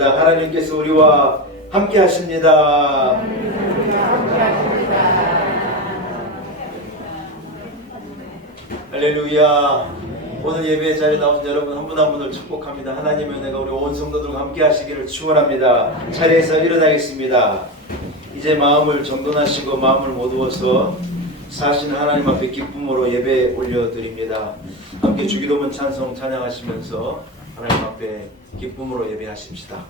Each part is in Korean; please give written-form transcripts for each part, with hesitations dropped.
믿습니다. 하나님께서 우리와 함께 하십니다. 할렐루야. 오늘 예배 자리에 나오신 여러분 한 분 한 분을 축복합니다. 하나님의 은혜가 우리 온 성도들과 함께 하시기를 축원합니다. 자리에서 일어나겠습니다. 이제 마음을 정돈하시고 마음을 모두어서 사신 하나님 앞에 기쁨으로 예배 올려드립니다. 함께 주기도문 찬송 찬양하시면서 하나님 앞에 기쁨으로 예배하십시다.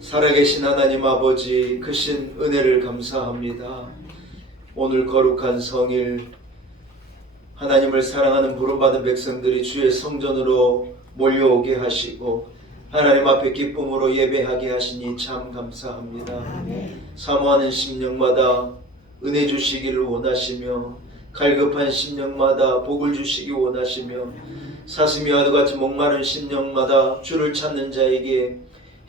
살아계신 하나님 아버지, 크신 은혜를 감사합니다. 오늘 거룩한 성일, 하나님을 사랑하는 부름받은 백성들이 주의 성전으로 몰려오게 하시고 하나님 앞에 기쁨으로 예배하게 하시니 참 감사합니다. 사모하는 심령마다 은혜 주시기를 원하시며 갈급한 심령마다 복을 주시기 원하시며 사슴이 와도같이 목마른 심령마다 주를 찾는 자에게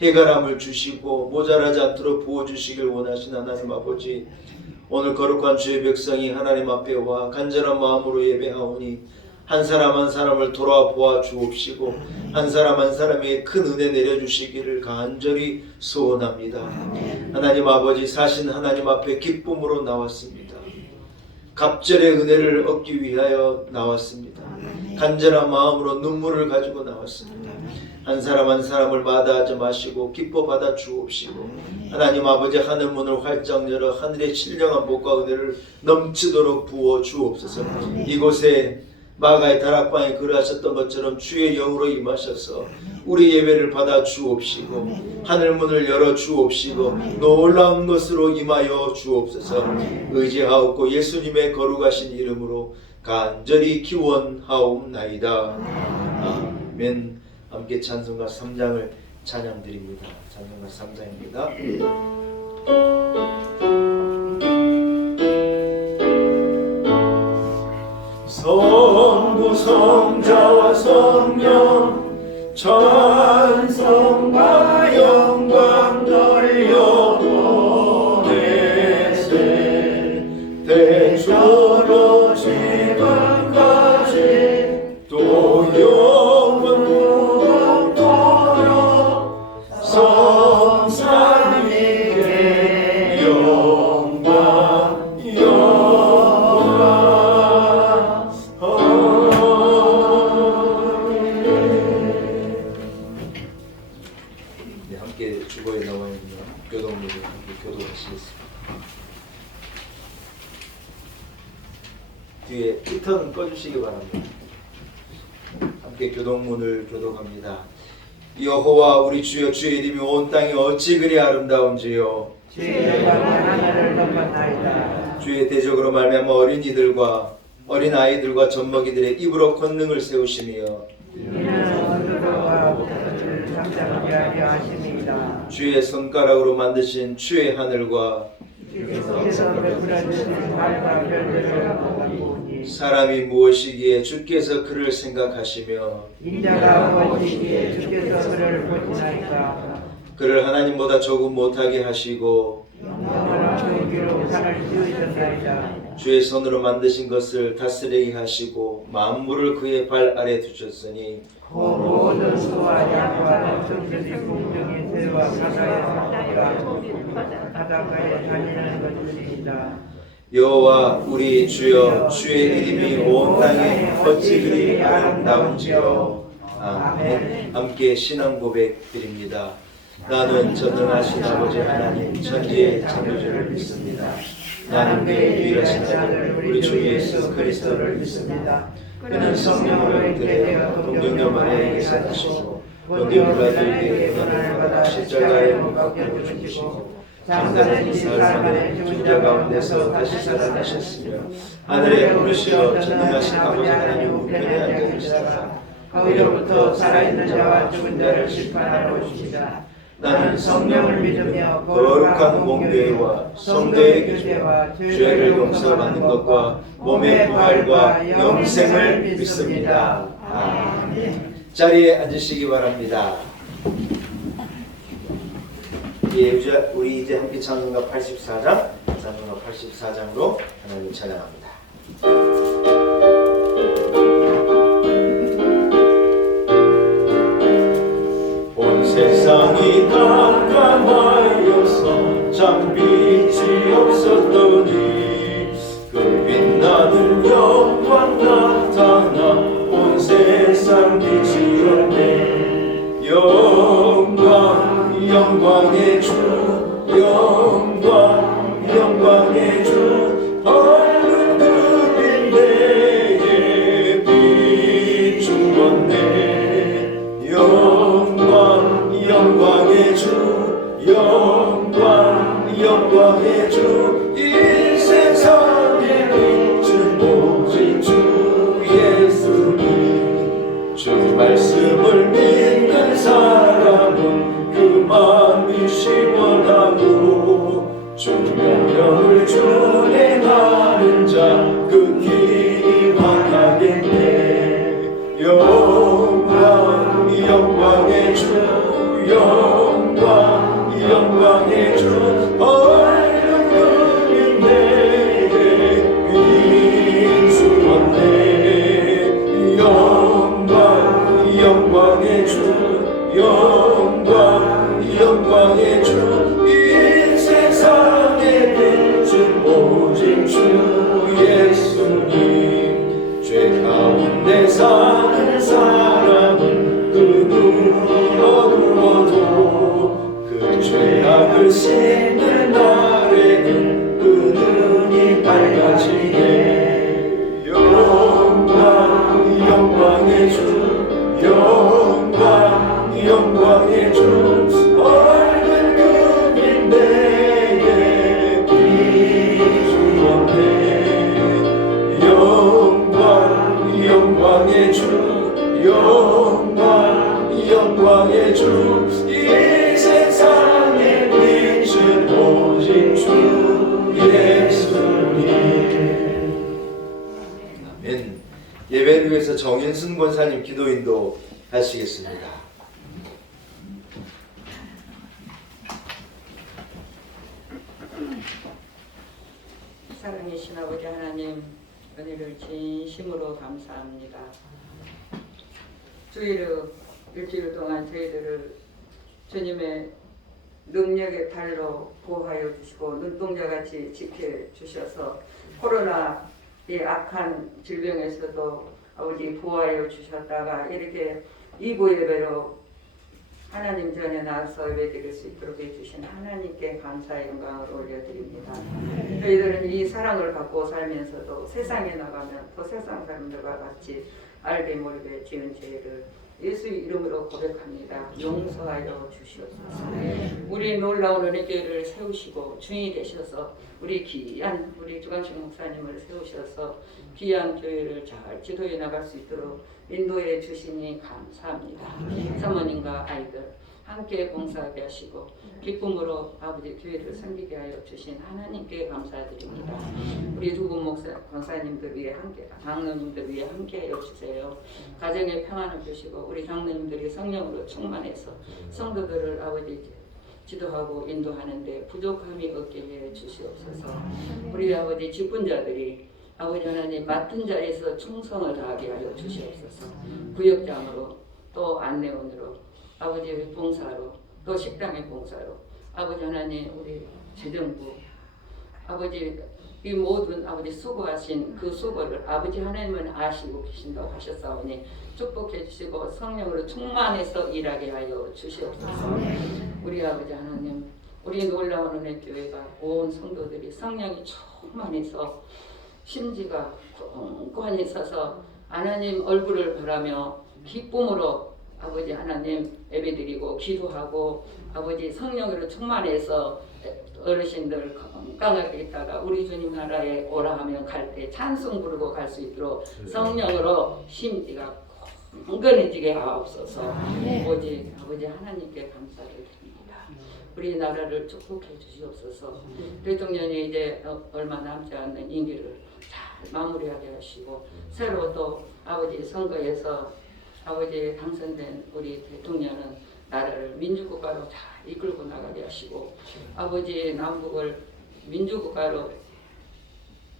해갈함을 주시고 모자라지 않도록 부어주시길 원하신 하나님 아버지, 오늘 거룩한 주의 백성이 하나님 앞에 와 간절한 마음으로 예배하오니 한 사람 한 사람을 돌아보아 주옵시고 한 사람 한 사람에게 큰 은혜 내려주시기를 간절히 소원합니다. 하나님 아버지, 사신 하나님 앞에 기쁨으로 나왔습니다. 갑절의 은혜를 얻기 위하여 나왔습니다. 간절한 마음으로 눈물을 가지고 나왔습니다. 한 사람 한 사람을 마다하지 마시고 기뻐 받아 주옵시고 하나님 아버지, 하늘 문을 활짝 열어 하늘의 신령한 복과 은혜를 넘치도록 부어 주옵소서. 이곳에 마가의 다락방에 거하셨던 것처럼 주의 영으로 임하셔서 우리 예배를 받아 주옵시고 하늘 문을 열어 주옵시고 놀라운 것으로 임하여 주옵소서. 의지하옵고 예수님의 거룩하신 이름으로 간절히 기원하옵나이다. 아멘. 함께 찬송가 3장을 찬양드립니다. 찬송가 3장입니다. 성부 성자와 성령 찬송과 영광 돌려 보내세 대초로 지금까지 또 성삼위의 영광 네, 함께 주보에 나와 있는 교독문을 함께 교독하시겠습니다. 뒤에 히터는 꺼주시기 바랍니다. 함께 교독문을 교독합니다. 여호와 우리 주여, 주의 이름이 온 땅에 어찌 그리 아름다운지요. 주의 영광 하늘을 덮었나이다. 주의 대적으로 말미암아 어린이들과 어린아이들과 젖먹이들의 입으로 권능을 세우시며 이는 언으로와 복수를 창작하게 하십니다. 주의 손가락으로 만드신 주의 하늘과 주께서 베풀어 주신 달과 별들을 보니 보시니 사람이 무엇이기에 주께서 그를 생각하시며 인자가 무엇이기에 주께서 그를 보시나이까. 그를 하나님보다 조금 못하게 하시고 영광을 주기로 산을 씌우셨나이다. 주의 손으로 만드신 것을 다스리게 하시고 만물을 그의 발 아래 두셨으니 그 모든 수와 양과 성들이 공중의 새와 바닷가에 다니는 것들이다. 여호와 우리 주여 주의 이름이 온 땅에 어찌 그리 아름다운지요. 아멘. 함께 신앙 고백 드립니다. 나는 전능하신 아버지 하나님 천지의 창조주를 믿습니다. 나는 그의 유일하신 아들 우리 주 예수 그리스도를 믿습니다. 그는 성령으로 잉태되어 동정녀 마리아에게서 나시고 본디오 빌라도에게 고난을 받아 십자가에 못 박혀 죽으시고 장사된 지 사흘 만에 죽은 자 가운데서 다시 살아나셨으며 하늘에 오르시어 전능하신 아버지 하나님 우편에 앉아 계시다가 거기로부터 살아있는 자와 죽은 자를 심판하러 오십니다. 나는 성령을 믿으며 거룩한 공교회와 성도의 교제와 죄를 용서받는 것과 몸의 부활과 영생을 믿습니다. 아멘. 자리에 앉으시기 바랍니다. 예, 우리 이제 함께 찬송가 84장, 찬송가 84장으로 하나님을 찬양합니다. 온 세상이 깜깜하여서 장빛이 없었더니 그 빛나는 영광 나타나 온 세상 빛이었네. 영광의 주 영광의 주 밝은 그 빛 내게 비추었네. 영광의 주 영광의 주 이 세상에 빛은 오직 주 예수님. 주 말씀을 믿는 사람은 그 마음이 시원하고 주 명령을 준행하는 자 그 길이 환하겠네. 영광의 주 영광의 주 밝은 그 빛 내게 비추었네. 영광의 주 영광의 주 이 세상에 빛은 오직 주 예수님. 죄 가운데 사는 사람은 그 눈이 어두워도 그 죄악을 씻는 날에는 그 눈이 밝아지네. 영광의 주 영광의 주 밝은 그 빛 내게 비추었네. 영광의 주 영광의 주 이 세상에 빛은 오직 주 예수님. 아멘. 예배를 위해서 정현순 권사님 기도인도 하시겠습니다. 사랑이신 아버지 하나님, 은혜를 진심으로 감사합니다. 일주일 동안 저희들을 주님의 능력의 발로 보호하여 주시고 눈동자같이 지켜주셔서 코로나 이 악한 질병에서도 아버지 보호하여 주셨다가 이렇게 2부 예배로 하나님 전에 나와서 예배드릴 수 있도록 해주신 하나님께 감사의 영광을 올려드립니다. 저희들은 이 사랑을 갖고 살면서도 세상에 나가면 또 세상 사람들과 같이 알게 모르게 지은 죄를 예수의 이름으로 고백합니다. 용서하여 주시옵소서. 우리 놀라운 은혜교회를 세우시고 주인이 되셔서 우리 귀한 우리 주광식 목사님을 세우셔서 귀한 교회를 잘 지도해 나갈 수 있도록 인도해 주시니 감사합니다. 사모님과 아이들 함께 봉사하게 하시고 기쁨으로 아버지 교회를 섬기게 하여 주신 하나님께 감사드립니다. 우리 두 분 권사님들 위해 함께, 장로님들 위해 함께 하여 주세요. 가정에 평안을 주시고 우리 장로님들이 성령으로 충만해서 성도들을 아버지 지도하고 인도하는데 부족함이 없게 해 주시옵소서. 우리 아버지 직분자들이 아버지 하나님 맡은 자에서 충성을 다하게 하여 주시옵소서. 구역장으로 또 안내원으로 아버지 봉사로 또 식당의 봉사로 아버지 하나님 우리 재정부 아버지 이 모든 아버지 수고하신 그 수고를 아버지 하나님은 아시고 계신다고 하셨사오니 축복해 주시고 성령으로 충만해서 일하게 하여 주시옵소서. 우리 아버지 하나님 우리 놀라운 은혜 교회가 온 성도들이 성령이 충만해서 심지가 굳건히 서서 하나님 얼굴을 바라며 기쁨으로 아버지 하나님 예배드리고 기도하고 아버지 성령으로 충만해서 어르신들 건강하게 있다가 우리 주님 나라에 오라 하면 갈 때 찬송 부르고 갈 수 있도록 성령으로 심지가 건강해지게 하옵소서. 오직 아버지 하나님께 감사를 드립니다. 우리 나라를 축복해 주시옵소서. 대통령이 이제 얼마 남지 않는 임기를 잘 마무리하게 하시고 새로 또 아버지 선거에서 아버지 당선된 우리 대통령은 나라를 민주국가로 잘 이끌고 나가게 하시고 아버지 남북을 민주국가로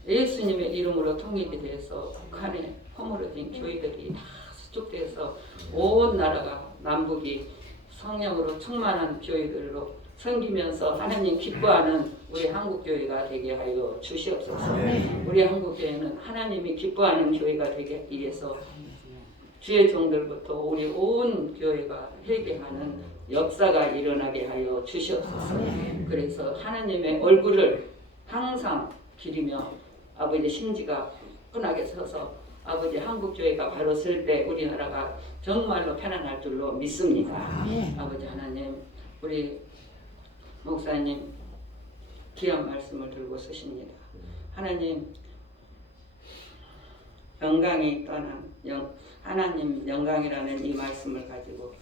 예수님의 이름으로 통일이 돼서 북한에 허물어진 교회들이 다 수축돼서 온 나라가 남북이 성령으로 충만한 교회들로 섬기면서 하나님 기뻐하는 우리 한국교회가 되게 하여 주시옵소서. 우리 한국교회는 하나님이 기뻐하는 교회가 되기 위해서 주의 종들부터 우리 온 교회가 회개하는 역사가 일어나게 하여 주시옵소서. 그래서 하나님의 얼굴을 항상 기리며 아버지 심지가 굳건하게 서서 아버지 한국교회가 바로 설 때 우리나라가 정말로 편안할 줄로 믿습니다. 아버지 하나님 우리 목사님 귀한 말씀을 들고 서십니다. 하나님 영광이 떠난 하나님 영광이라는 이 말씀을 가지고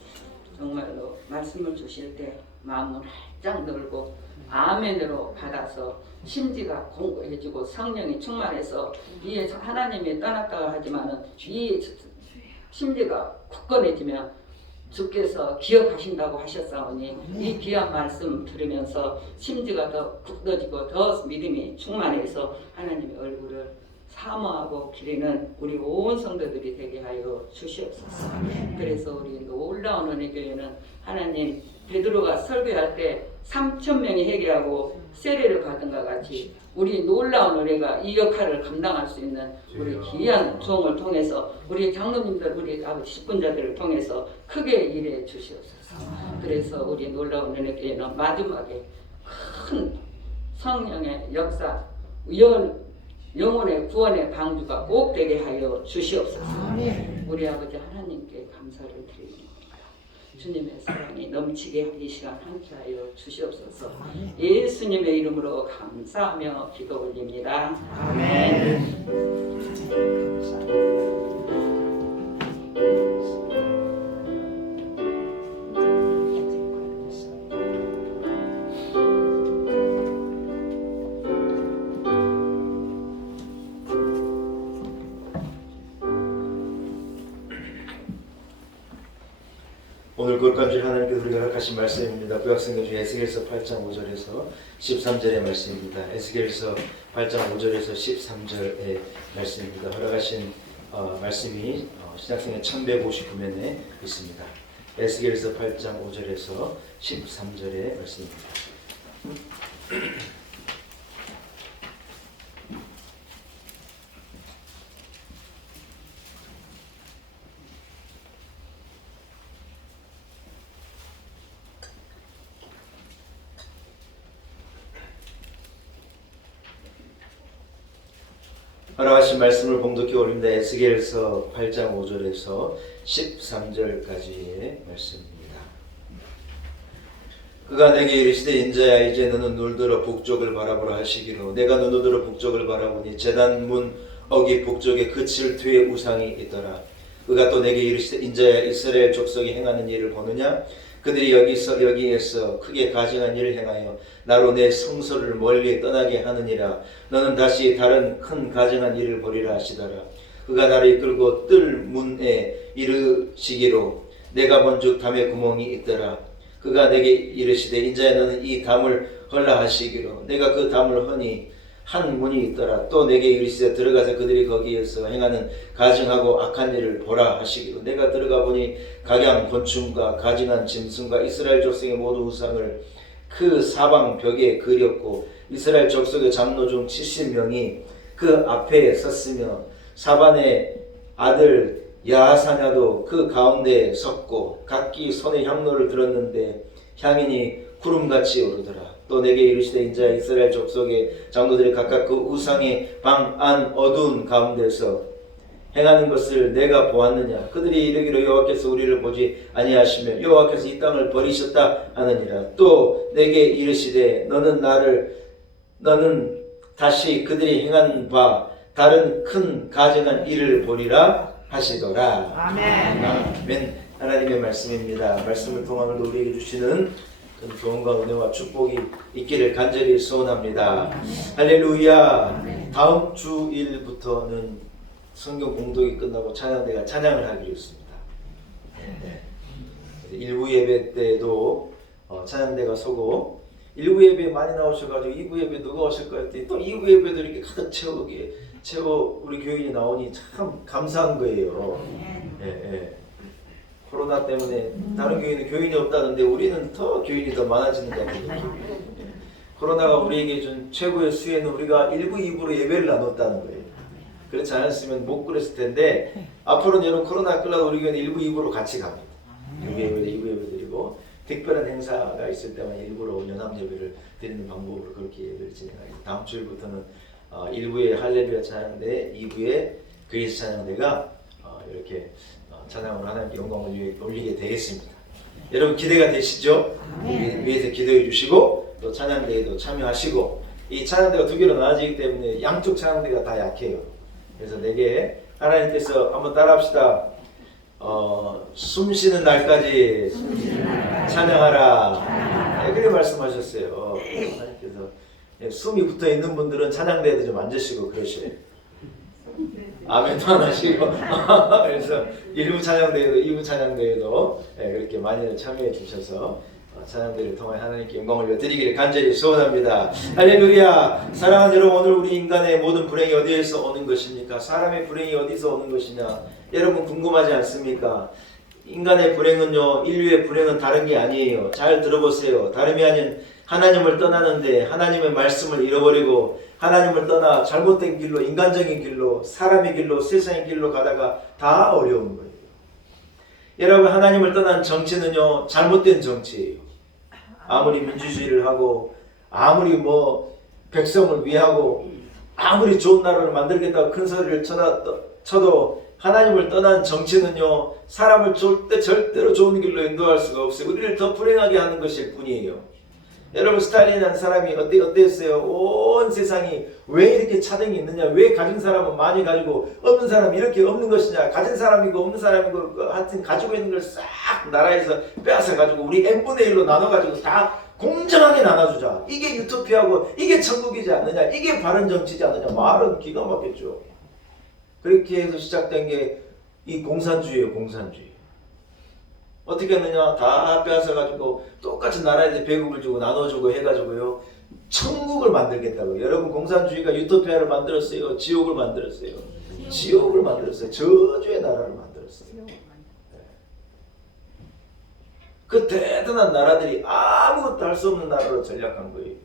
정말로 말씀을 주실 때 마음을 활짝 열고 아멘으로 받아서 심지가 공고해지고 성령이 충만해서 이에 하나님이 떠났다고 하지만은 이 심지가 굳건해지면 주께서 기억하신다고 하셨사오니 이 귀한 말씀 들으면서 심지가 더 굳어지고 더 믿음이 충만해서 하나님의 얼굴을 사모하고 기리는 우리 온 성도들이 되게 하여 주시옵소서. 그래서 우리 놀라운 은혜 교회는 하나님 베드로가 설교할 때 3,000명이 회개하고 세례를 받은 것 같이 우리 놀라운 은혜가 이 역할을 감당할 수 있는 우리 귀한 종을 통해서 우리 장로님들 우리 아버지 식분자들을 통해서 크게 일해 주시옵소서. 그래서 우리 놀라운 은혜 교회는 마지막에 큰 성령의 역사 영혼의 구원의 방주가 꼭 되게 하여 주시옵소서. 우리 아버지 하나님께 감사를 드립니다. 주님의 사랑이 넘치게 이 시간 함께하여 주시옵소서. 예수님의 이름으로 감사하며 기도 올립니다. 아멘. 오늘 거룩한 하나님께서 우리가 허락하신 말씀입니다. 구약성경 중 에스겔서 8장 5절에서 13절의 말씀입니다. 에스겔서 8장 5절에서 13절의 말씀입니다. 허락하신 말씀이 신약성경 1159면에 있습니다. 에스겔서 8장 5절에서 13절의 말씀입니다. 허락하신 말씀을 봉독해 올립니다. 에스겔서 8장 5절에서 13절까지의 말씀입니다. 그가 내게 이르시되 인자야 이제 너는 눈들어 북쪽을 바라보라 하시기로 내가 눈들어 북쪽을 바라보니 제단 문 어기 북쪽에 그칠 뒤에 우상이 있더라. 그가 또 내게 이르시되 인자야 이스라엘 족속이 행하는 일을 보느냐 그들이 여기에서 크게 가증한 일을 행하여 나로 내 성소를 멀리 떠나게 하느니라. 너는 다시 다른 큰 가증한 일을 벌이라 하시더라. 그가 나를 이끌고 뜰 문에 이르시기로 내가 본즉 담에 구멍이 있더라. 그가 내게 이르시되 인자야 너는 이 담을 헐라 하시기로 내가 그 담을 허니 한 문이 있더라. 또 내게 이르시되 들어가서 그들이 거기에서 행하는 가증하고 악한 일을 보라 하시기로 내가 들어가 보니 각양 곤충과 가증한 짐승과 이스라엘 족속의 모든 우상을 그 사방 벽에 그렸고 이스라엘 족속의 장로 중 70명이 그 앞에 섰으며 사반의 아들 야하사냐도 그 가운데에 섰고 각기 손에 향로를 들었는데 향인이 구름같이 오르더라. 또 내게 이르시되 인자야 이스라엘 족속의 장로들이 각각 그 우상의 방 안 어두운 가운데서 행하는 것을 내가 보았느냐. 그들이 이르기로 여호와께서 우리를 보지 아니하시며 여호와께서 이 땅을 버리셨다 하느니라. 또 내게 이르시되 너는 다시 그들이 행한 바 다른 큰 가증한 일을 보리라 하시더라. 아멘. 아멘. 하나님의 말씀입니다. 말씀을 통하여 우리에게 주시는 큰 도움과 은혜와 축복이 있기를 간절히 소원합니다. 할렐루야. 다음 주일부터는 성경 공독이 끝나고 찬양대가 찬양을 하기로 했습니다. 일부 예배 때도 찬양대가 서고 일부 예배 많이 나오셔가지고 2부 예배 누가 오실까 했더니 또 2부 예배도 이렇게 가득 채워 우리 교인이 나오니 참 감사한 거예요. 코로나 때문에 다른 교회는 교인이 없다는데 우리는 더 교인이 더 많아지는 것 같은 느낌이에요. 코로나가 우리에게 준 최고의 수혜는 우리가 1부, 2부로 예배를 나눴다는 거예요. 그렇지 않았으면 못 그랬을 텐데 앞으로는 여러분 코로나 끝나고 우리 교회는 1부, 2부로 같이 갑니다. 1부 예배, 2부 예배 드리고 특별한 행사가 있을 때만 일부러 연합 예배를 드리는 방법으로 그렇게 예배를 진행하겠습니다. 다음 주일부터는 1부의 할렐루야 찬양대, 2부의 그리스 찬양대가 이렇게 찬양으로 하나님께 영광을 올리게 되겠습니다. 여러분 기대가 되시죠? 위에서 기도해 주시고 또 찬양대에도 참여하시고 이 찬양대가 두 개로 나눠지기 때문에 양쪽 찬양대가 다 약해요. 그래서 내게 하나님께서 한번 따라합시다. 숨 쉬는 날까지 찬양하라. 네, 그렇게 말씀하셨어요. 하나님께서 숨이 붙어 있는 분들은 찬양대에도 좀 앉으시고 그러셔요. 아멘도 안 하시고 그래서 1부 찬양대회도 2부 찬양대회도 그렇게 많이들 참여해 주셔서 찬양대회를 통해 하나님께 영광을 드리기를 간절히 소원합니다. 할렐루야. 사랑하는 여러분, 오늘 우리 인간의 모든 불행이 어디에서 오는 것입니까? 사람의 불행이 어디서 오는 것이냐? 여러분 궁금하지 않습니까? 인간의 불행은요, 인류의 불행은 다른 게 아니에요. 잘 들어보세요. 다름이 아닌 하나님을 떠나는데 하나님의 말씀을 잃어버리고 하나님을 떠나 잘못된 길로, 인간적인 길로, 사람의 길로, 세상의 길로 가다가 다 어려운 거예요. 여러분, 하나님을 떠난 정치는요, 잘못된 정치예요. 아무리 민주주의를 하고 아무리 백성을 위하고 아무리 좋은 나라를 만들겠다고 큰 소리를 쳐도 하나님을 떠난 정치는요, 사람을 절대로 좋은 길로 인도할 수가 없어요. 우리를 더 불행하게 하는 것일 뿐이에요. 여러분, 스탈린이라는 사람이 어땠어요? 온 세상이 왜 이렇게 차등이 있느냐? 왜 가진 사람은 많이 가지고 없는 사람이 이렇게 없는 것이냐? 가진 사람이고 없는 사람이고 하여튼 가지고 있는 걸 싹 나라에서 빼앗아 가지고 우리 n분의 1로 나눠 가지고 다 공정하게 나눠주자. 이게 유토피아고 이게 천국이지 않느냐? 이게 바른 정치지 않느냐? 말은 기가 막혔죠. 그렇게 해서 시작된 게 이 공산주의예요. 공산주의. 어떻게 했느냐? 다 빼앗아가지고 똑같이 나라에 배급을 주고 나눠주고 해가지고요, 천국을 만들겠다고요. 여러분, 공산주의가 유토피아를 만들었어요? 지옥을 만들었어요? 지옥을 만들었어요. 저주의 나라를 만들었어요. 그 대단한 나라들이 아무것도 할 수 없는 나라로 전락한 거예요.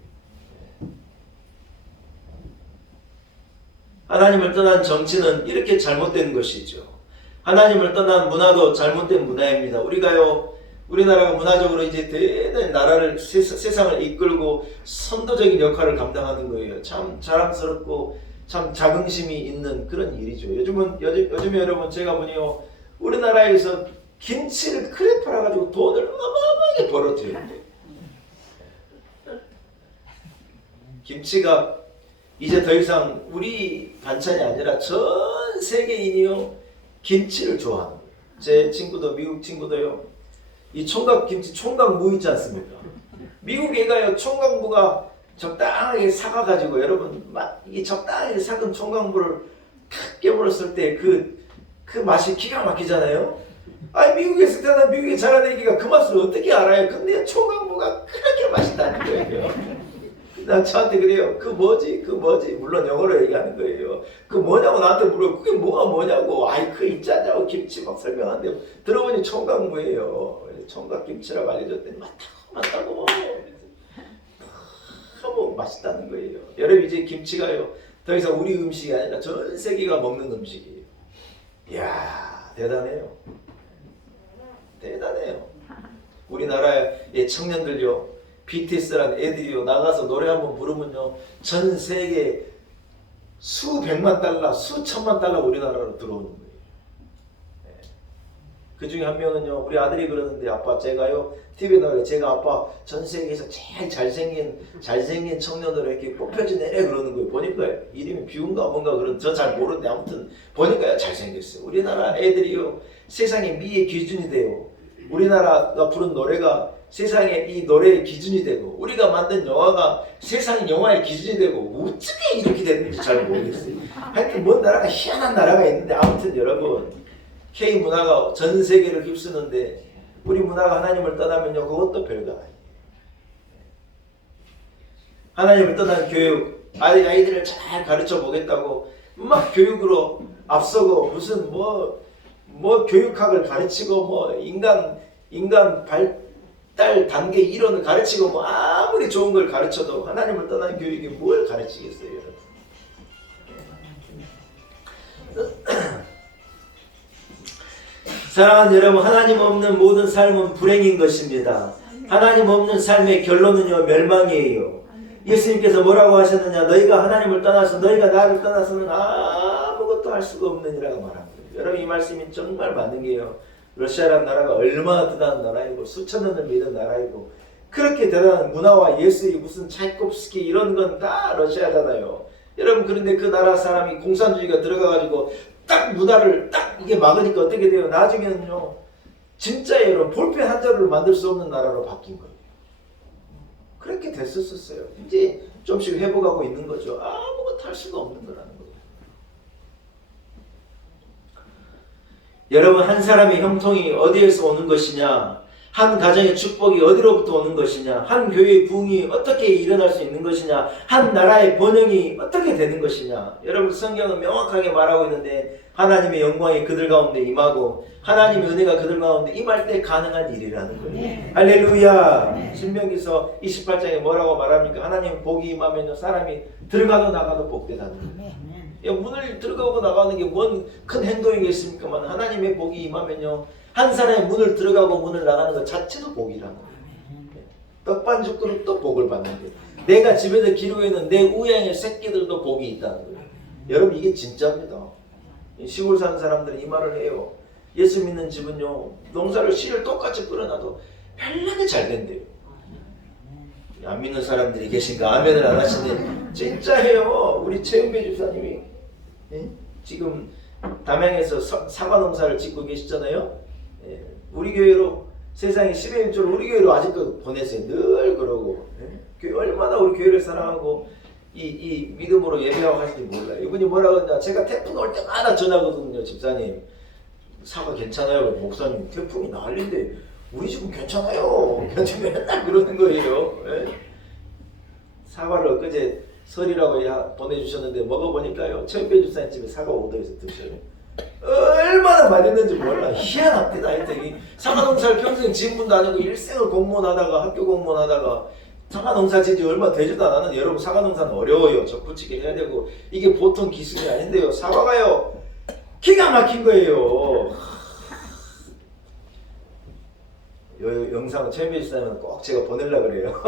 하나님을 떠난 정치는 이렇게 잘못된 것이죠. 하나님을 떠난 문화도 잘못된 문화입니다. 우리나라가 문화적으로 이제 대단히 나라를, 세상을 이끌고 선도적인 역할을 감당하는 거예요. 참 자랑스럽고 참 자긍심이 있는 그런 일이죠. 요즘에 여러분, 제가 보니요, 우리나라에서 김치를 그래 팔아가지고 돈을 어마어마하게 벌어들여요. 김치가 이제 더 이상 우리 반찬이 아니라 전 세계인이요, 김치를 좋아하는 거예요. 제 친구도, 미국 친구도요, 이 총각김치, 총각무 있지 않습니까? 미국에 가요. 총각무가 적당하게 사가가지고 여러분 이 적당하게 삭은 총각무를 탁 깨물었을 때 그 맛이 기가 막히잖아요. 아니 미국에서 태어난 미국에 자란 애기가 그 맛을 어떻게 알아요? 근데 총각무가 그렇게 맛있다는 거예요. 난 저한테 그래요. 그 뭐지? 물론 영어로 얘기하는 거예요. 그 뭐냐고 나한테 물어요. 그게 뭐가 뭐냐고. 아이 그 있잖냐고 김치 막 설명하는데 들어보니 총각무예요. 총각김치라고 알려줬더니 맞다고 너무 맛있다는 거예요. 여러분 이제 김치가요 더 이상 우리 음식이 아니라 전 세계가 먹는 음식이에요. 이야 대단해요. 우리나라의 청년들요 BTS라는 애들이요 나가서 노래 한번 부르면요 전 세계 수백만 달러 수천만 달러 우리나라로 들어오는 거예요. 그 중에 한 명은요 우리 아들이 그러는데 아빠 제가요 TV에 나와요. 제가 아빠 전 세계에서 제일 잘생긴 청년으로 이렇게 뽑혀진 애 그러는 거예요. 보니까 이름이 뷰인가 뭔가 그런 저 잘 모르는데 아무튼 보니까 잘생겼어요. 우리나라 애들이요 세상의 미의 기준이 돼요. 우리나라가 부른 노래가 세상에 이 노래의 기준이 되고 우리가 만든 영화가 세상 영화의 기준이 되고 어떻게 이렇게 되는지 잘 모르겠어요. 하여튼 뭔 나라가 희한한 나라가 있는데 아무튼 여러분 K문화가 전 세계를 휩쓰는데 우리 문화가 하나님을 떠나면요 그것도 별거 아니에요. 하나님을 떠난 교육 아이들을 잘 가르쳐 보겠다고 막 교육으로 앞서고 무슨 뭐 교육학을 가르치고 뭐 인간 발달 단계 이론을 가르치고 뭐 아무리 좋은 걸 가르쳐도 하나님을 떠난 교육이 뭘 가르치겠어요, 여러분? 사랑하는 여러분, 하나님 없는 모든 삶은 불행인 것입니다. 하나님 없는 삶의 결론은요 멸망이에요. 예수님께서 뭐라고 하셨느냐? 너희가 하나님을 떠나서 너희가 나를 떠나서는 아무것도 할 수가 없느니라고 말합니다. 여러분 이 말씀이 정말 맞는 게요. 러시아라는 나라가 얼마나 대단한 나라이고 수천 년을 믿은 나라이고 그렇게 대단한 문화와 예술이 무슨 차이콥스키 이런 건 다 러시아잖아요. 여러분 그런데 그 나라 사람이 공산주의가 들어가가지고 딱 문화를 딱 이게 막으니까 어떻게 돼요? 나중에는요 진짜 여러분 볼펜 한 자루를 만들 수 없는 나라로 바뀐 거예요. 그렇게 됐었어요. 이제 좀씩 회복하고 있는 거죠. 아무것도 할 수가 없는 거라는 거예요. 여러분 한 사람의 형통이 어디에서 오는 것이냐? 한 가정의 축복이 어디로부터 오는 것이냐? 한 교회의 부흥이 어떻게 일어날 수 있는 것이냐? 한 나라의 번영이 어떻게 되는 것이냐? 여러분 성경은 명확하게 말하고 있는데 하나님의 영광이 그들 가운데 임하고 하나님의 은혜가 그들 가운데 임할 때 가능한 일이라는 거예요. 네. 할렐루야. 네. 신명기서 28장에 뭐라고 말합니까? 하나님 복이 임하면 사람이 들어가도 나가도 복되다는 거예요. 네. 문을 들어가고 나가는 게 뭔 큰 행동이겠습니까만 하나님의 복이 임하면요 한 사람의 문을 들어가고 문을 나가는 것 자체도 복이라는 거예요. 떡반죽 그릇도 복을 받는 거예요. 내가 집에서 기르고 있는 내 우양의 새끼들도 복이 있다는 거예요. 여러분 이게 진짜입니다. 시골 사는 사람들은 이 말을 해요. 예수 믿는 집은요 농사를 씨를 똑같이 뿌려놔도 편하게 잘 된대요. 안 믿는 사람들이 계신가? 아멘을 안 하시네. 진짜예요. 우리 최은배 집사님이 지금 담양에서 사과 농사를 짓고 계시잖아요. 우리 교회로 세상에 10의 1조를 우리 교회로 아직도 보내세요. 늘 그러고 교회 얼마나 우리 교회를 사랑하고 이 믿음으로 예배하고 하실지 몰라요. 이분이 뭐라고 하냐? 제가 태풍 올 때마다 전화거든요. 집사님 사과 괜찮아요? 목사님 태풍이 난리인데 우리 집은 괜찮아요. 맨날 그러는 거예요. 사과를 엊그제 설이라고 보내주셨는데 먹어보니까요 최은배 집사님 집에 사과 오더해서 드셔요. 얼마나 맛있는지 몰라. 희한합니다. 하여튼 사과 농사를 평생 지은 분도 아니고 일생을 공무원하다가 학교 공무원하다가 사과 농사 지지 얼마 되지도 않았는데 여러분 사과 농사는 어려워요. 적부치기 해야 되고 이게 보통 기술이 아닌데요. 사과가요 기가 막힌 거예요. 이 영상은 최은배 집사님은 꼭 제가 보내려고 그래요.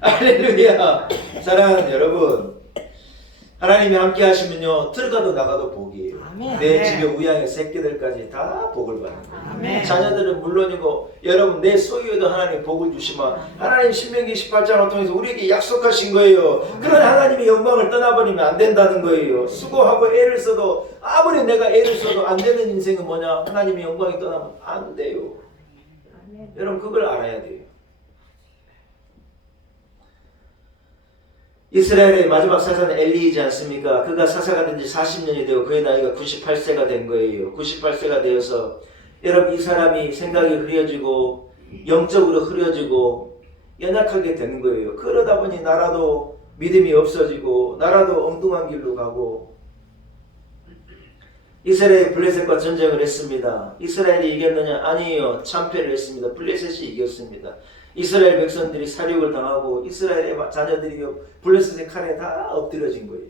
할렐루야. 사랑하는 여러분, 하나님이 함께 하시면요 들어가도 나가도 복이에요. 아멘. 내 집에 우양의 새끼들까지 다 복을 받는 거예요. 아멘. 자녀들은 물론이고 여러분 내 소유에도 하나님 복을 주시면 하나님 신명기 18장을 통해서 우리에게 약속하신 거예요. 그런 하나님의 영광을 떠나버리면 안 된다는 거예요. 수고하고 애를 써도 아무리 내가 애를 써도 안 되는 인생은 뭐냐? 하나님의 영광이 떠나면 안 돼요. 여러분 그걸 알아야 돼요. 이스라엘의 마지막 사사는 엘리이지 않습니까? 그가 사사가 된 지 40년이 되고 그의 나이가 98세가 된 거예요. 98세가 되어서 여러분 이 사람이 생각이 흐려지고 영적으로 흐려지고 연약하게 되는 거예요. 그러다 보니 나라도 믿음이 없어지고 나라도 엉뚱한 길로 가고 이스라엘이 블레셋과 전쟁을 했습니다. 이스라엘이 이겼느냐? 아니에요. 참패를 했습니다. 블레셋이 이겼습니다. 이스라엘 백성들이 사륙을 당하고 이스라엘의 자녀들이 블레셋의 칼에 다 엎드려진 거예요.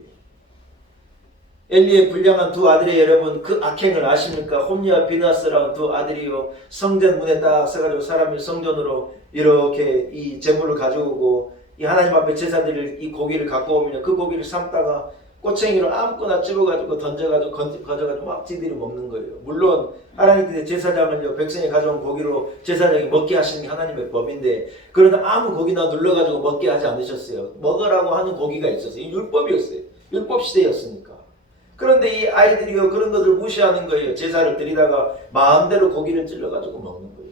엘리의 불량한 두 아들의 여러분 그 악행을 아십니까? 홈리와 비나스라는 두 아들이요 성전 문에 딱 서가지고 사람이 성전으로 이렇게 이 제물을 가져오고 이 하나님 앞에 제사드릴 이 고기를 갖고 오면 그 고기를 삶다가 꼬챙이로 아무거나 집어가지고 던져가지고 가져가지고 막 지들이 먹는 거예요. 물론 하나님께서 제사장을요 백성이 가져온 고기로 제사장이 먹게 하시는 게 하나님의 법인데 그러나 아무 고기나 눌러가지고 먹게 하지 않으셨어요. 먹으라고 하는 고기가 있었어요. 이 율법이었어요. 율법 시대였으니까. 그런데 이 아이들이요 그런 것을 무시하는 거예요. 제사를 드리다가 마음대로 고기를 찔러가지고 먹는 거예요.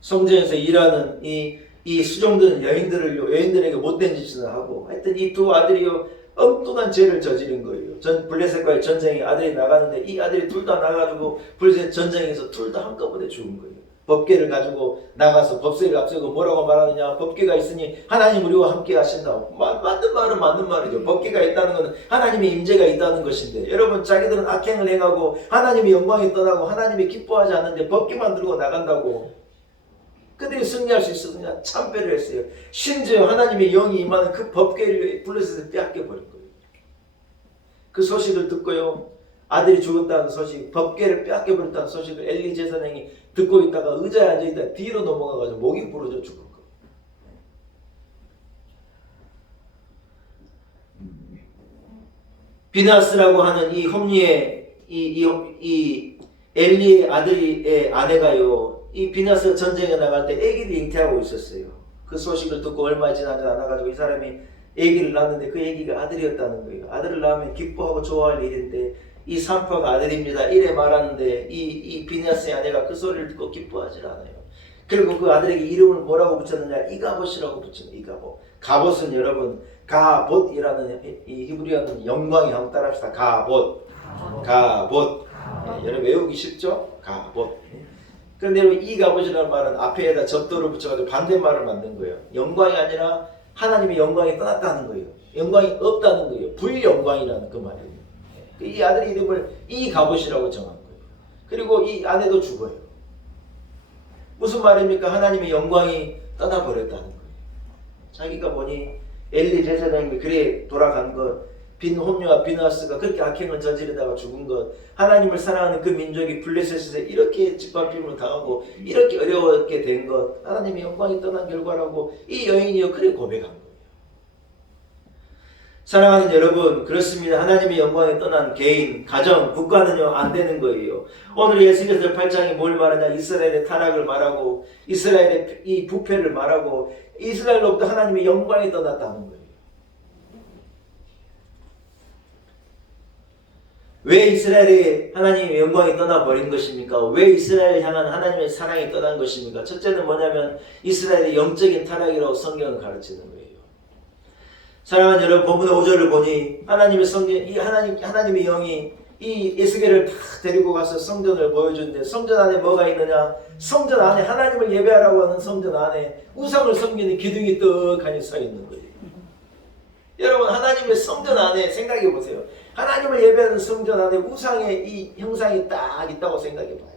성전에서 일하는 이 수종들은 여인들에게 못된 짓을 하고 하여튼 이 두 아들이요 엉뚱한 죄를 저지른 거예요. 블레셋과의 전쟁에 아들이 나가는데 이 아들이 둘 다 나가지고 블레셋 전쟁에서 둘 다 한꺼번에 죽은 거예요. 법궤를 가지고 나가서 법세를 앞세우고 뭐라고 말하느냐? 법궤가 있으니 하나님 우리와 함께 하신다고. 맞는 말은 맞는 말이죠. 법궤가 있다는 것은 하나님의 임재가 있다는 것인데 여러분 자기들은 악행을 행하고 하나님의 영광이 떠나고 하나님이 기뻐하지 않는데 법궤만 들고 나간다고 그들이 승리할 수 있었느냐? 참패를 했어요. 심지어 하나님의 영이 임하는 그 법궤를 블레셋에 빼앗겨버린 거예요. 그 소식을 듣고요. 아들이 죽었다는 소식, 법궤를 빼앗겨버렸다는 소식을 엘리 제사장이 듣고 있다가 의자에 앉아있다가 뒤로 넘어가가지고 목이 부러져 죽은 거예요. 비나스라고 하는 이 홈리의 이 엘리의 아들의 아내가요. 이 비나스 전쟁에 나갈 때 아기를 잉태하고 있었어요. 그 소식을 듣고 얼마 지나지 않아가지고 이 사람이 아기를 낳았는데 그 아기가 아들이었다는 거예요. 아들을 낳으면 기뻐하고 좋아할 일인데 이 산파가 아들입니다. 이래 말하는데 이 비나스의 아내가 그 소리를 듣고 기뻐하지 않아요. 그리고 그 아들에게 이름을 뭐라고 붙였느냐? 이가봇이라고 붙였어요. 이가봇. 가봇은 여러분 가봇이라는 이 히브리어는 영광이 한번 따라합시다. 가봇. 가봇. 네, 여러분 외우기 쉽죠? 가봇. 그런데 여러분 이 가봇이라는 말은 앞에다 접도를 붙여가지고 반대말을 만든 거예요. 영광이 아니라 하나님의 영광이 떠났다는 거예요. 영광이 없다는 거예요. 불영광이라는 그 말이에요. 이 아들 이름을 이 가봇이라고 정한 거예요. 그리고 이 아내도 죽어요. 무슨 말입니까? 하나님의 영광이 떠나버렸다는 거예요. 자기가 보니 엘리 제사장님이 그래 돌아간 것, 홈리와 비나스가 그렇게 악행을 저지르다가 죽은 것, 하나님을 사랑하는 그 민족이 블레셋에서 이렇게 짓밟힘을 당하고 이렇게 어려웠게 된 것, 하나님의 영광이 떠난 결과라고 이 여인이요 그래 고백한 거예요. 사랑하는 여러분, 그렇습니다. 하나님의 영광이 떠난 개인, 가정, 국가는요 안 되는 거예요. 오늘 예수께서 8장이 뭘 말하냐? 이스라엘의 타락을 말하고 이스라엘의 이 부패를 말하고 이스라엘로부터 하나님의 영광이 떠났다는 거예요. 왜 이스라엘의 하나님의 영광이 떠나버린 것입니까? 왜 이스라엘을 향한 하나님의 사랑이 떠난 것입니까? 첫째는 뭐냐면 이스라엘의 영적인 타락이라고 성경은 가르치는 거예요. 사랑하는 여러분, 본문의 5절을 보니 하나님의 성경, 이 하나님의 영이 이 에스겔을 다 데리고 가서 성전을 보여주는데 성전 안에 뭐가 있느냐? 성전 안에 하나님을 예배하라고 하는 성전 안에 우상을 섬기는 기둥이 떡하니 서 있는 거예요. 여러분, 하나님의 성전 안에 생각해 보세요. 하나님을 예배하는 성전 안에 우상의 이 형상이 딱 있다고 생각해 봐요.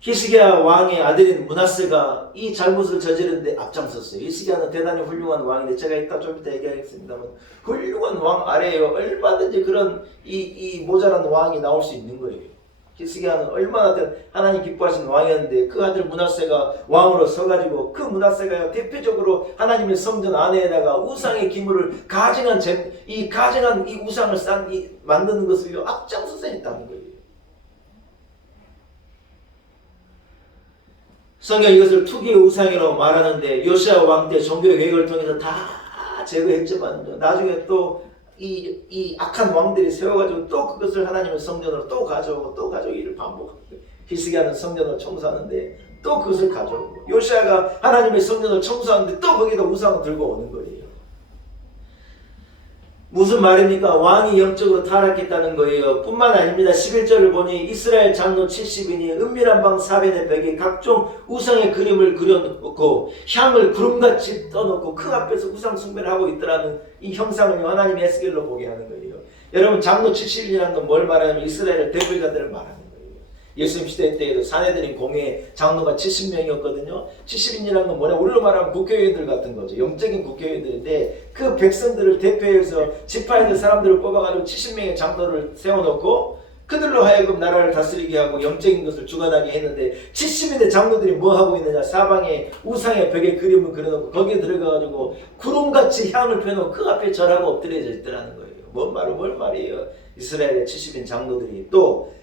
히스기야 왕의 아들인 므낫세가 이 잘못을 저지르는데 앞장섰어요. 히스기야는 대단히 훌륭한 왕인데 제가 이따 좀 이따 얘기하겠습니다만 훌륭한 왕 아래에 얼마든지 그런 이 모자란 왕이 나올 수 있는 거예요. 히스기야는 얼마나 하나님 기뻐하시는 왕이었는데 그 아들 므낫세가 왕으로 서가지고 그 므낫세가 대표적으로 하나님의 성전 안에다가 우상의 기물을 가증한 이 우상을 만드는 것을 앞장서서 했다는 거예요. 성경 이것을 투기의 우상이라고 말하는데 요시야 왕 때 종교 개혁을 통해서 다 제거했지만 나중에 또 이 악한 왕들이 세워가지고 또 그것을 하나님의 성전으로 또 가져오고 또 가져오고 이를 반복합니다. 히스기야는 성전을 청소하는데 또 그것을 가져오고, 요시야가 하나님의 성전을 청소하는데 또 거기다 우상을 들고 오는 거예요. 무슨 말입니까? 왕이 영적으로 타락했다는 거예요. 뿐만 아닙니다. 11절을 보니 이스라엘 장로 70인이 은밀한 방 사변의 벽에 각종 우상의 그림을 그려놓고 향을 구름같이 떠놓고 그 앞에서 우상 숭배를 하고 있더라는 이 형상을 하나님이 에스겔로 보게 하는 거예요. 여러분, 장로 70인이라는 건 뭘 말하냐면 이스라엘의 대표자들을 말하는 거예요. 예수님 시대 때에도 사내들인 공회 장로가 70명이었거든요. 70인이라는 건 뭐냐? 우리로 말하면 국회의원들 같은 거죠. 영적인 국회의원들인데 그 백성들을 대표해서 지파에서 사람들을 뽑아가지고 70명의 장로를 세워놓고 그들로 하여금 나라를 다스리게 하고 영적인 것을 주관하게 했는데, 70인의 장로들이 뭐 하고 있느냐? 사방에 우상의 벽에 그림을 그려놓고 거기에 들어가가지고 구름같이 향을 펴놓고 그 앞에 절하고 엎드려져 있더라는 거예요. 뭔 말이에요? 이스라엘의 70인 장로들이. 또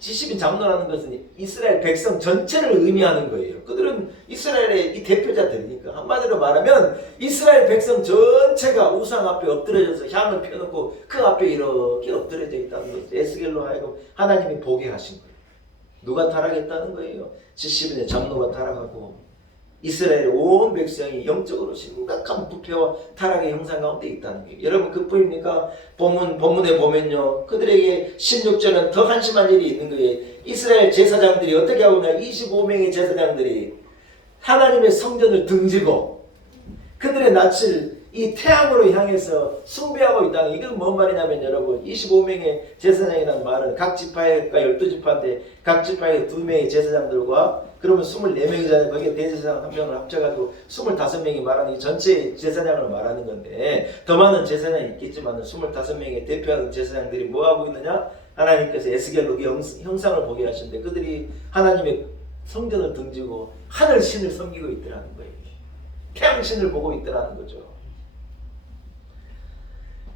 70인 장로라는 것은 이스라엘 백성 전체를 의미하는 거예요. 그들은 이스라엘의 이 대표자들이니까, 한마디로 말하면 이스라엘 백성 전체가 우상 앞에 엎드려져서 향을 펴놓고 그 앞에 이렇게 엎드려져 있다는 거죠. 에스겔로 하여금 하나님이 보게 하신 거예요. 누가 타락했다는 거예요? 70인의 장로가 타락하고 이스라엘의 온 백성이 영적으로 심각한 부패와 타락의 형상 가운데 있다는 거예요. 여러분, 그뿐입니까? 본문에 보면요, 그들에게 16절은 더 한심한 일이 있는 거예요. 이스라엘 제사장들이 어떻게 하고냐? 25명의 제사장들이 하나님의 성전을 등지고 그들의 낯을 이 태양으로 향해서 숭배하고 있다는, 이건 뭔 말이냐면, 여러분, 25명의 제사장이라는 말은 각 지파가 12지파인데 각 지파의 2명의 제사장들과 그러면 24명이잖아요. 거기에 대제사장 1명을 합쳐가지고 25명이 말하는, 이 전체 제사장을 말하는 건데, 더 많은 제사장이 있겠지만 25명의 대표하는 제사장들이 뭐 하고 있느냐? 하나님께서 에스겔로 그 형상을 보게 하시는데 그들이 하나님의 성전을 등지고 하늘 신을 섬기고 있더라는 거예요. 태양신을 보고 있더라는 거죠.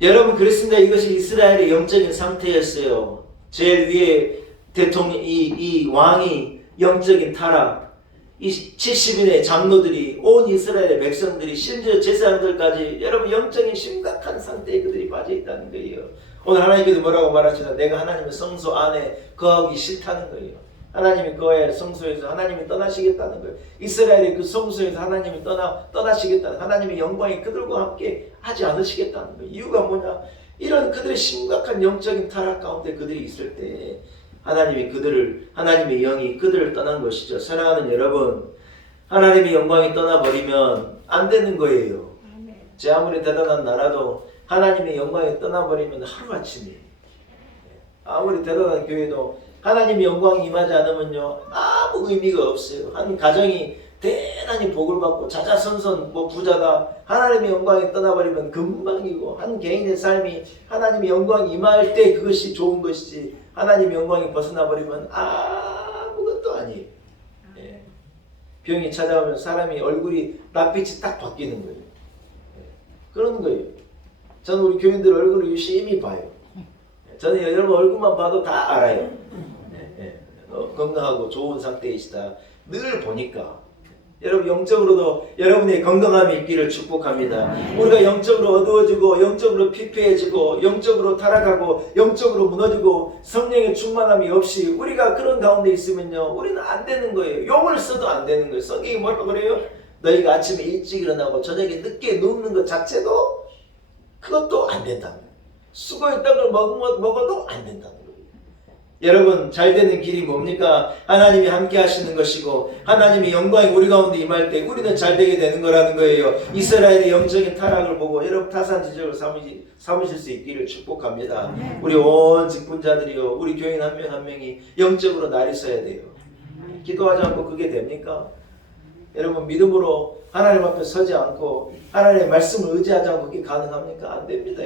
여러분, 그렇습니다. 이것이 이스라엘의 영적인 상태였어요. 제일 위에 대통령, 이 왕이 영적인 타락, 이 70인의 장로들이, 온 이스라엘의 백성들이, 심지어 제사장들까지 여러분 영적인 심각한 상태에 그들이 빠져 있다는 거예요. 오늘 하나님께서 뭐라고 말하시나? 내가 하나님의 성소 안에 거하기 싫다는 거예요. 하나님이 그의 성소에서 하나님이 떠나시겠다는 거예요. 이스라엘의 그 성소에서 하나님이 떠나시겠다는, 하나님의 영광이 그들과 함께 하지 않으시겠다는 거예요. 이유가 뭐냐? 이런 그들의 심각한 영적인 타락 가운데 그들이 있을 때 하나님의 영이 그들을 떠난 것이죠. 사랑하는 여러분, 하나님의 영광이 떠나버리면 안 되는 거예요. 제 아무리 대단한 나라도 하나님의 영광이 떠나버리면 하루아침이에요. 아무리 대단한 교회도 하나님의 영광이 임하지 않으면요, 아무 의미가 없어요. 한 가정이 대단히 복을 받고 자자손손 부자다, 하나님의 영광이 떠나버리면 금방이고, 한 개인의 삶이 하나님의 영광이 임할 때 그것이 좋은 것이지, 하나님의 영광이 벗어나버리면 아무것도 아니에요. 예. 병이 찾아오면 사람이 얼굴이 낯빛이 딱 바뀌는 거예요. 예. 그런 거예요. 저는 우리 교인들 얼굴을 유심히 봐요. 저는 여러분 얼굴만 봐도 다 알아요. 건강하고 좋은 상태이시다 늘 보니까. 여러분, 영적으로도 여러분의 건강함이 있기를 축복합니다. 우리가 영적으로 어두워지고 영적으로 피폐해지고 영적으로 타락하고 영적으로 무너지고 성령의 충만함이 없이 우리가 그런 가운데 있으면요, 우리는 안 되는 거예요. 용을 써도 안 되는 거예요. 성경이 뭐라고 그래요? 너희가 아침에 일찍 일어나고 저녁에 늦게 눕는 것 자체도 그것도 안 된다는 거예요. 수고의 떡을 먹어도 안 된다는 거예요. 여러분, 잘 되는 길이 뭡니까? 하나님이 함께 하시는 것이고 하나님의 영광이 우리 가운데 임할 때 우리는 잘 되게 되는 거라는 거예요. 이스라엘의 영적인 타락을 보고 여러분 타산지적으로 삼으실 수 있기를 축복합니다. 우리 온 직분자들이요, 우리 교인 한 명 한 명이 영적으로 날이 서야 돼요. 기도하지 않고 그게 됩니까? 여러분, 믿음으로 하나님 앞에 서지 않고 하나님의 말씀을 의지하지 않고 그게 가능합니까? 안 됩니다.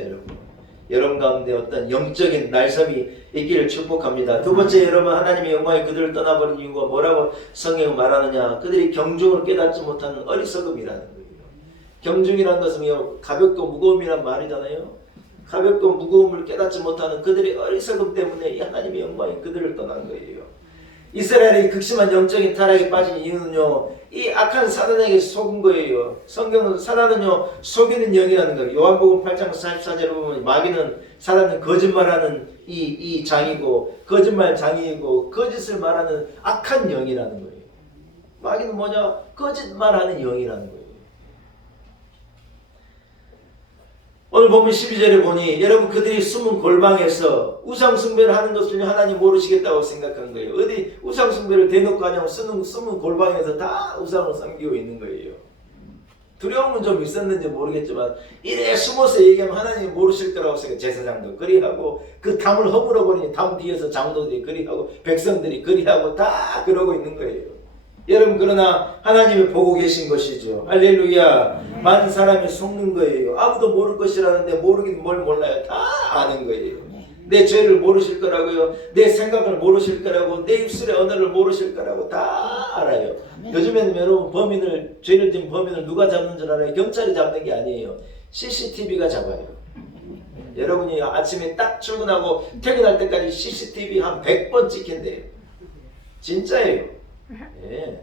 여러분 가운데 어떤 영적인 날섬이 있기를 축복합니다. 두 번째, 여러분, 하나님의 영광이 그들을 떠나버린 이유가 뭐라고 성경은 말하느냐? 그들이 경중을 깨닫지 못하는 어리석음이라는 거예요. 경중이라는 것은 가볍고 무거움이란 말이잖아요. 가볍고 무거움을 깨닫지 못하는 그들의 어리석음 때문에 이 하나님의 영광이 그들을 떠난 거예요. 이스라엘이 극심한 영적인 타락에 빠진 이유는요, 이 악한 사단에게 속은 거예요. 성경은 사단은요, 속이는 영이라는 거예요. 요한복음 8장 44절에 보면 마귀는, 사단은 거짓말하는 이 장이고, 거짓말 장이고, 거짓을 말하는 악한 영이라는 거예요. 마귀는 뭐냐? 거짓말하는 영이라는 거예요. 오늘 보면 12절에 보니 여러분 그들이 숨은 골방에서 우상숭배를 하는 것을 하나님 모르시겠다고 생각한 거예요. 어디 우상숭배를 대놓고 하냐면 숨은 골방에서 다 우상을 섬기고 있는 거예요. 두려움은 좀 있었는지 모르겠지만 이래 숨어서 얘기하면 하나님 모르실 거라고 생각. 제사장도 그리하고 그 담을 허물어 버리니 담 뒤에서 장로들이 그리하고 백성들이 그리하고 다 그러고 있는 거예요. 여러분 그러나 하나님이 보고 계신 것이죠. 할렐루야. 많은 사람이 속는 거예요. 아무도 모를 것이라는데 모르긴 뭘 몰라요. 다 아는 거예요. 내 죄를 모르실 거라고요. 내 생각을 모르실 거라고. 내 입술의 언어를 모르실 거라고 다 알아요. 요즘에는 여러분 죄를 지은 범인을 누가 잡는 줄 알아요? 경찰이 잡는 게 아니에요. CCTV가 잡아요. 여러분이 아침에 딱 출근하고 퇴근할 때까지 CCTV 한 100번 찍힌대요. 진짜예요. 예.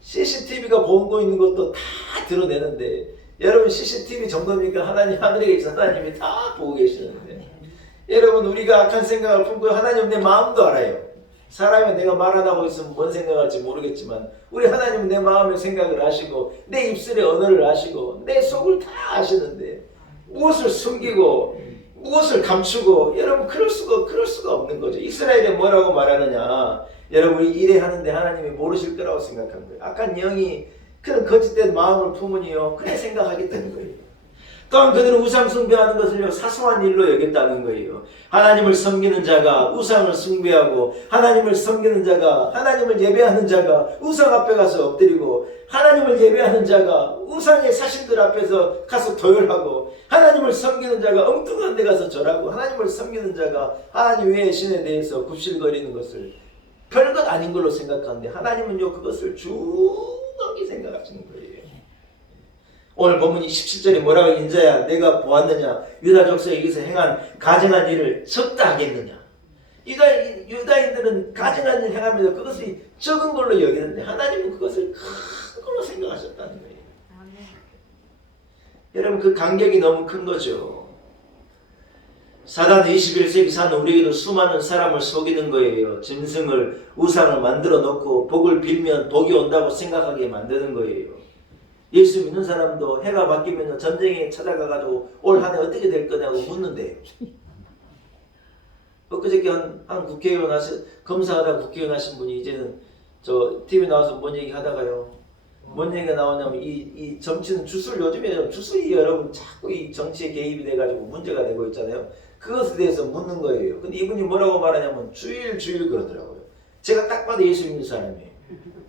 CCTV가 보고 있는 것도 다 드러내는데 여러분 CCTV 정도니까 하나님 하늘에 계신 하나님이 다 보고 계시는데 여러분 우리가 악한 생각을 품고 하나님 내 마음도 알아요. 사람이 내가 말 안 하고 있으면 뭔 생각할지 모르겠지만 우리 하나님은 내 마음의 생각을 아시고 내 입술의 언어를 아시고 내 속을 다 아시는데 무엇을 숨기고 무엇을 감추고 여러분 그럴 수가 없는 거죠. 이스라엘에 뭐라고 말하느냐. 여러분이 이래 하는데 하나님이 모르실 거라고 생각한 거예요. 악한 영이 그런 거짓된 마음을 품으니요. 그래 생각하겠다는 거예요. 또한 그들은 우상 숭배하는 것을 사소한 일로 여겼다는 거예요. 하나님을 섬기는 자가 우상을 숭배하고 하나님을 섬기는 자가 하나님을 예배하는 자가 우상 앞에 가서 엎드리고 하나님을 예배하는 자가 우상의 사신들 앞에서 가서 도열하고 하나님을 섬기는 자가 엉뚱한 데 가서 절하고 하나님을 섬기는 자가 하나님 외의 신에 대해서 굽실거리는 것을 별것 아닌 걸로 생각하는데 하나님은요 그것을 중요하게 생각하시는 거예요. 오늘 본문이 17절에 뭐라고 인자야 내가 보았느냐 유다 족속에게서 행한 가증한 일을 적다 하겠느냐. 유다인들은 가증한 일을 행하면서 그것이 적은 걸로 여기는데 하나님은 그것을 큰 걸로 생각하셨다는 거예요. 여러분 그 간격이 너무 큰 거죠. 사단은 21세기 사는 우리에게도 수많은 사람을 속이는 거예요. 짐승을 우상을 만들어 놓고 복을 빌면 복이 온다고 생각하게 만드는 거예요. 예수 믿는 사람도 해가 바뀌면 전쟁에 찾아가가지고 올 한 해 어떻게 될 거냐고 묻는데 엊그저께 한 국회의원 검사하다가 국회의원 하신 분이 이제는 저 TV 나와서 뭔 얘기 하다가요. 뭔 얘기가 나오냐면 이 정치는 요즘에 주술이 여러분 자꾸 이 정치에 개입이 돼가지고 문제가 되고 있잖아요. 그것에 대해서 묻는 거예요. 근데 이분이 뭐라고 말하냐면 주일 그러더라고요. 제가 딱 봐도 예수 믿는 사람이에요.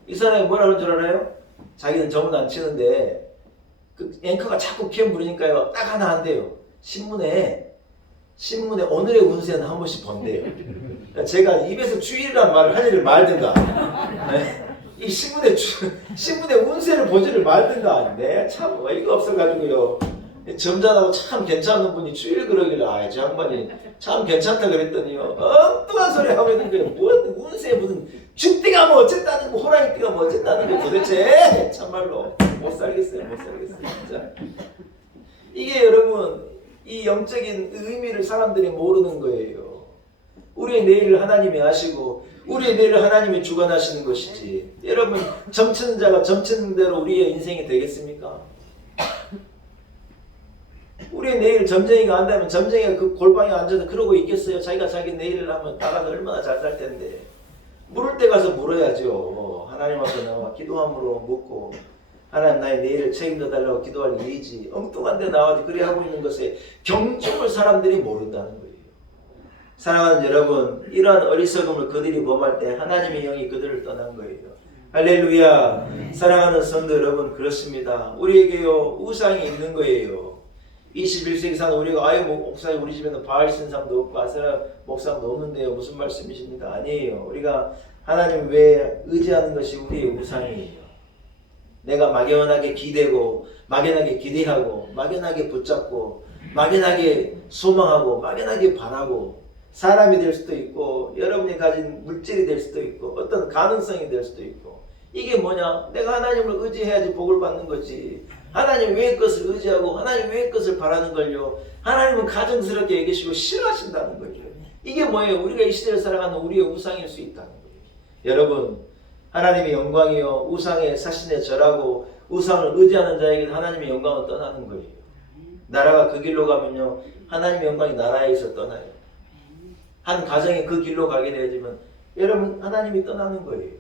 이 사람이 뭐라 그런 줄 알아요? 자기는 정은 안 치는데 그 앵커가 자꾸 피해 부르니까요. 딱 하나 한대요. 신문에 오늘의 운세는 한 번씩 본대요. 그러니까 제가 입에서 주일이란 말을 하지를 말든가. 이 신문에 운세를 보지를 말든가. 네, 참 어이가 없어가지고요. 점잖하고 참 괜찮은 분이 주일 그러길래 저 양반이 참 괜찮다 그랬더니요. 엉뚱한 소리 하고 있는 거예요. 뭐 운세 무슨 쥐띠가 뭐 어쨌다는 거 호랑이띠가 뭐 어쨌다는 거 도대체 참말로 못 살겠어요. 진짜. 이게 여러분 이 영적인 의미를 사람들이 모르는 거예요. 우리의 내일을 하나님이 아시고 우리의 내일을 하나님이 주관하시는 것이지. 여러분 점치는 자가 점치는 대로 우리의 인생이 되겠습니까? 우리의 내일 점쟁이가 한다면 점쟁이가 그 골방에 앉아서 그러고 있겠어요? 자기가 자기 내일을 하면 나가서 얼마나 잘 살 텐데. 물을 때 가서 물어야죠. 하나님 앞에 나와 기도함으로 묻고 하나님 나의 내일을 책임져 달라고 기도할 일이지. 엉뚱한 데 나와서 그래 하고 있는 것에 경중을 사람들이 모른다는 거예요. 사랑하는 여러분, 이러한 어리석음을 그들이 범할 때 하나님의 영이 그들을 떠난 거예요. 할렐루야. 사랑하는 성도 여러분, 그렇습니다. 우리에게요 우상이 있는 거예요. 21세기 사는 우리가 목사님 우리 집에는 바알 신상도 없고 아세라 목상도 없는데요. 무슨 말씀이십니까? 아니에요. 우리가 하나님 외에 의지하는 것이 우리의 우상이에요. 내가 막연하게 기대고 막연하게 기대하고 막연하게 붙잡고 막연하게 소망하고 막연하게 바라고 사람이 될 수도 있고 여러분이 가진 물질이 될 수도 있고 어떤 가능성이 될 수도 있고 이게 뭐냐? 내가 하나님을 의지해야지 복을 받는 거지. 하나님 외의 것을 의지하고 하나님 외의 것을 바라는 걸요. 하나님은 가정스럽게 여기시고 싫어하신다는 거죠. 이게 뭐예요? 우리가 이 시대를 살아가는 우리의 우상일 수 있다는 거예요. 여러분, 하나님의 영광이요 우상의 사신에 절하고 우상을 의지하는 자에게 하나님의 영광은 떠나는 거예요. 나라가 그 길로 가면요 하나님의 영광이 나라에서 떠나요. 한 가정이 그 길로 가게 되지만 여러분 하나님이 떠나는 거예요.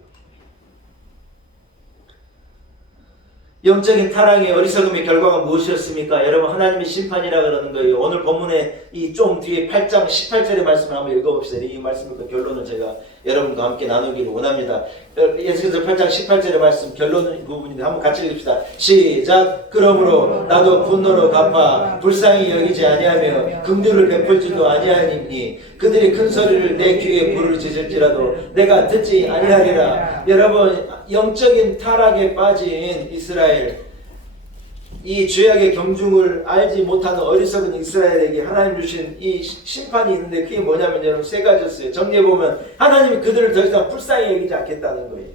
영적인 타락의 어리석음의 결과가 무엇이었습니까? 여러분 하나님의 심판이라 그러는 거예요. 오늘 본문에 이 좀 뒤에 8장 18절의 말씀을 한번 읽어봅시다. 이 말씀과 결론을 제가 여러분과 함께 나누기를 원합니다. 예수께서 8장 18절의 말씀 결론은 부분인데 한번 같이 읽읍시다. 시작. 그러므로 나도 분노로 갚아 불쌍히 여기지 아니하며 긍휼을 베풀 줄도 아니하니 그들이 큰 소리를 내 귀에 부르짖을지라도 내가 듣지 아니하리라. 여러분 영적인 타락에 빠진 이스라엘 이 죄악의 경중을 알지 못하는 어리석은 이스라엘에게 하나님 주신 이 심판이 있는데 그게 뭐냐면 여러분 세 가지였어요. 정리해보면 하나님이 그들을 더 이상 불쌍히 여기지 않겠다는 거예요.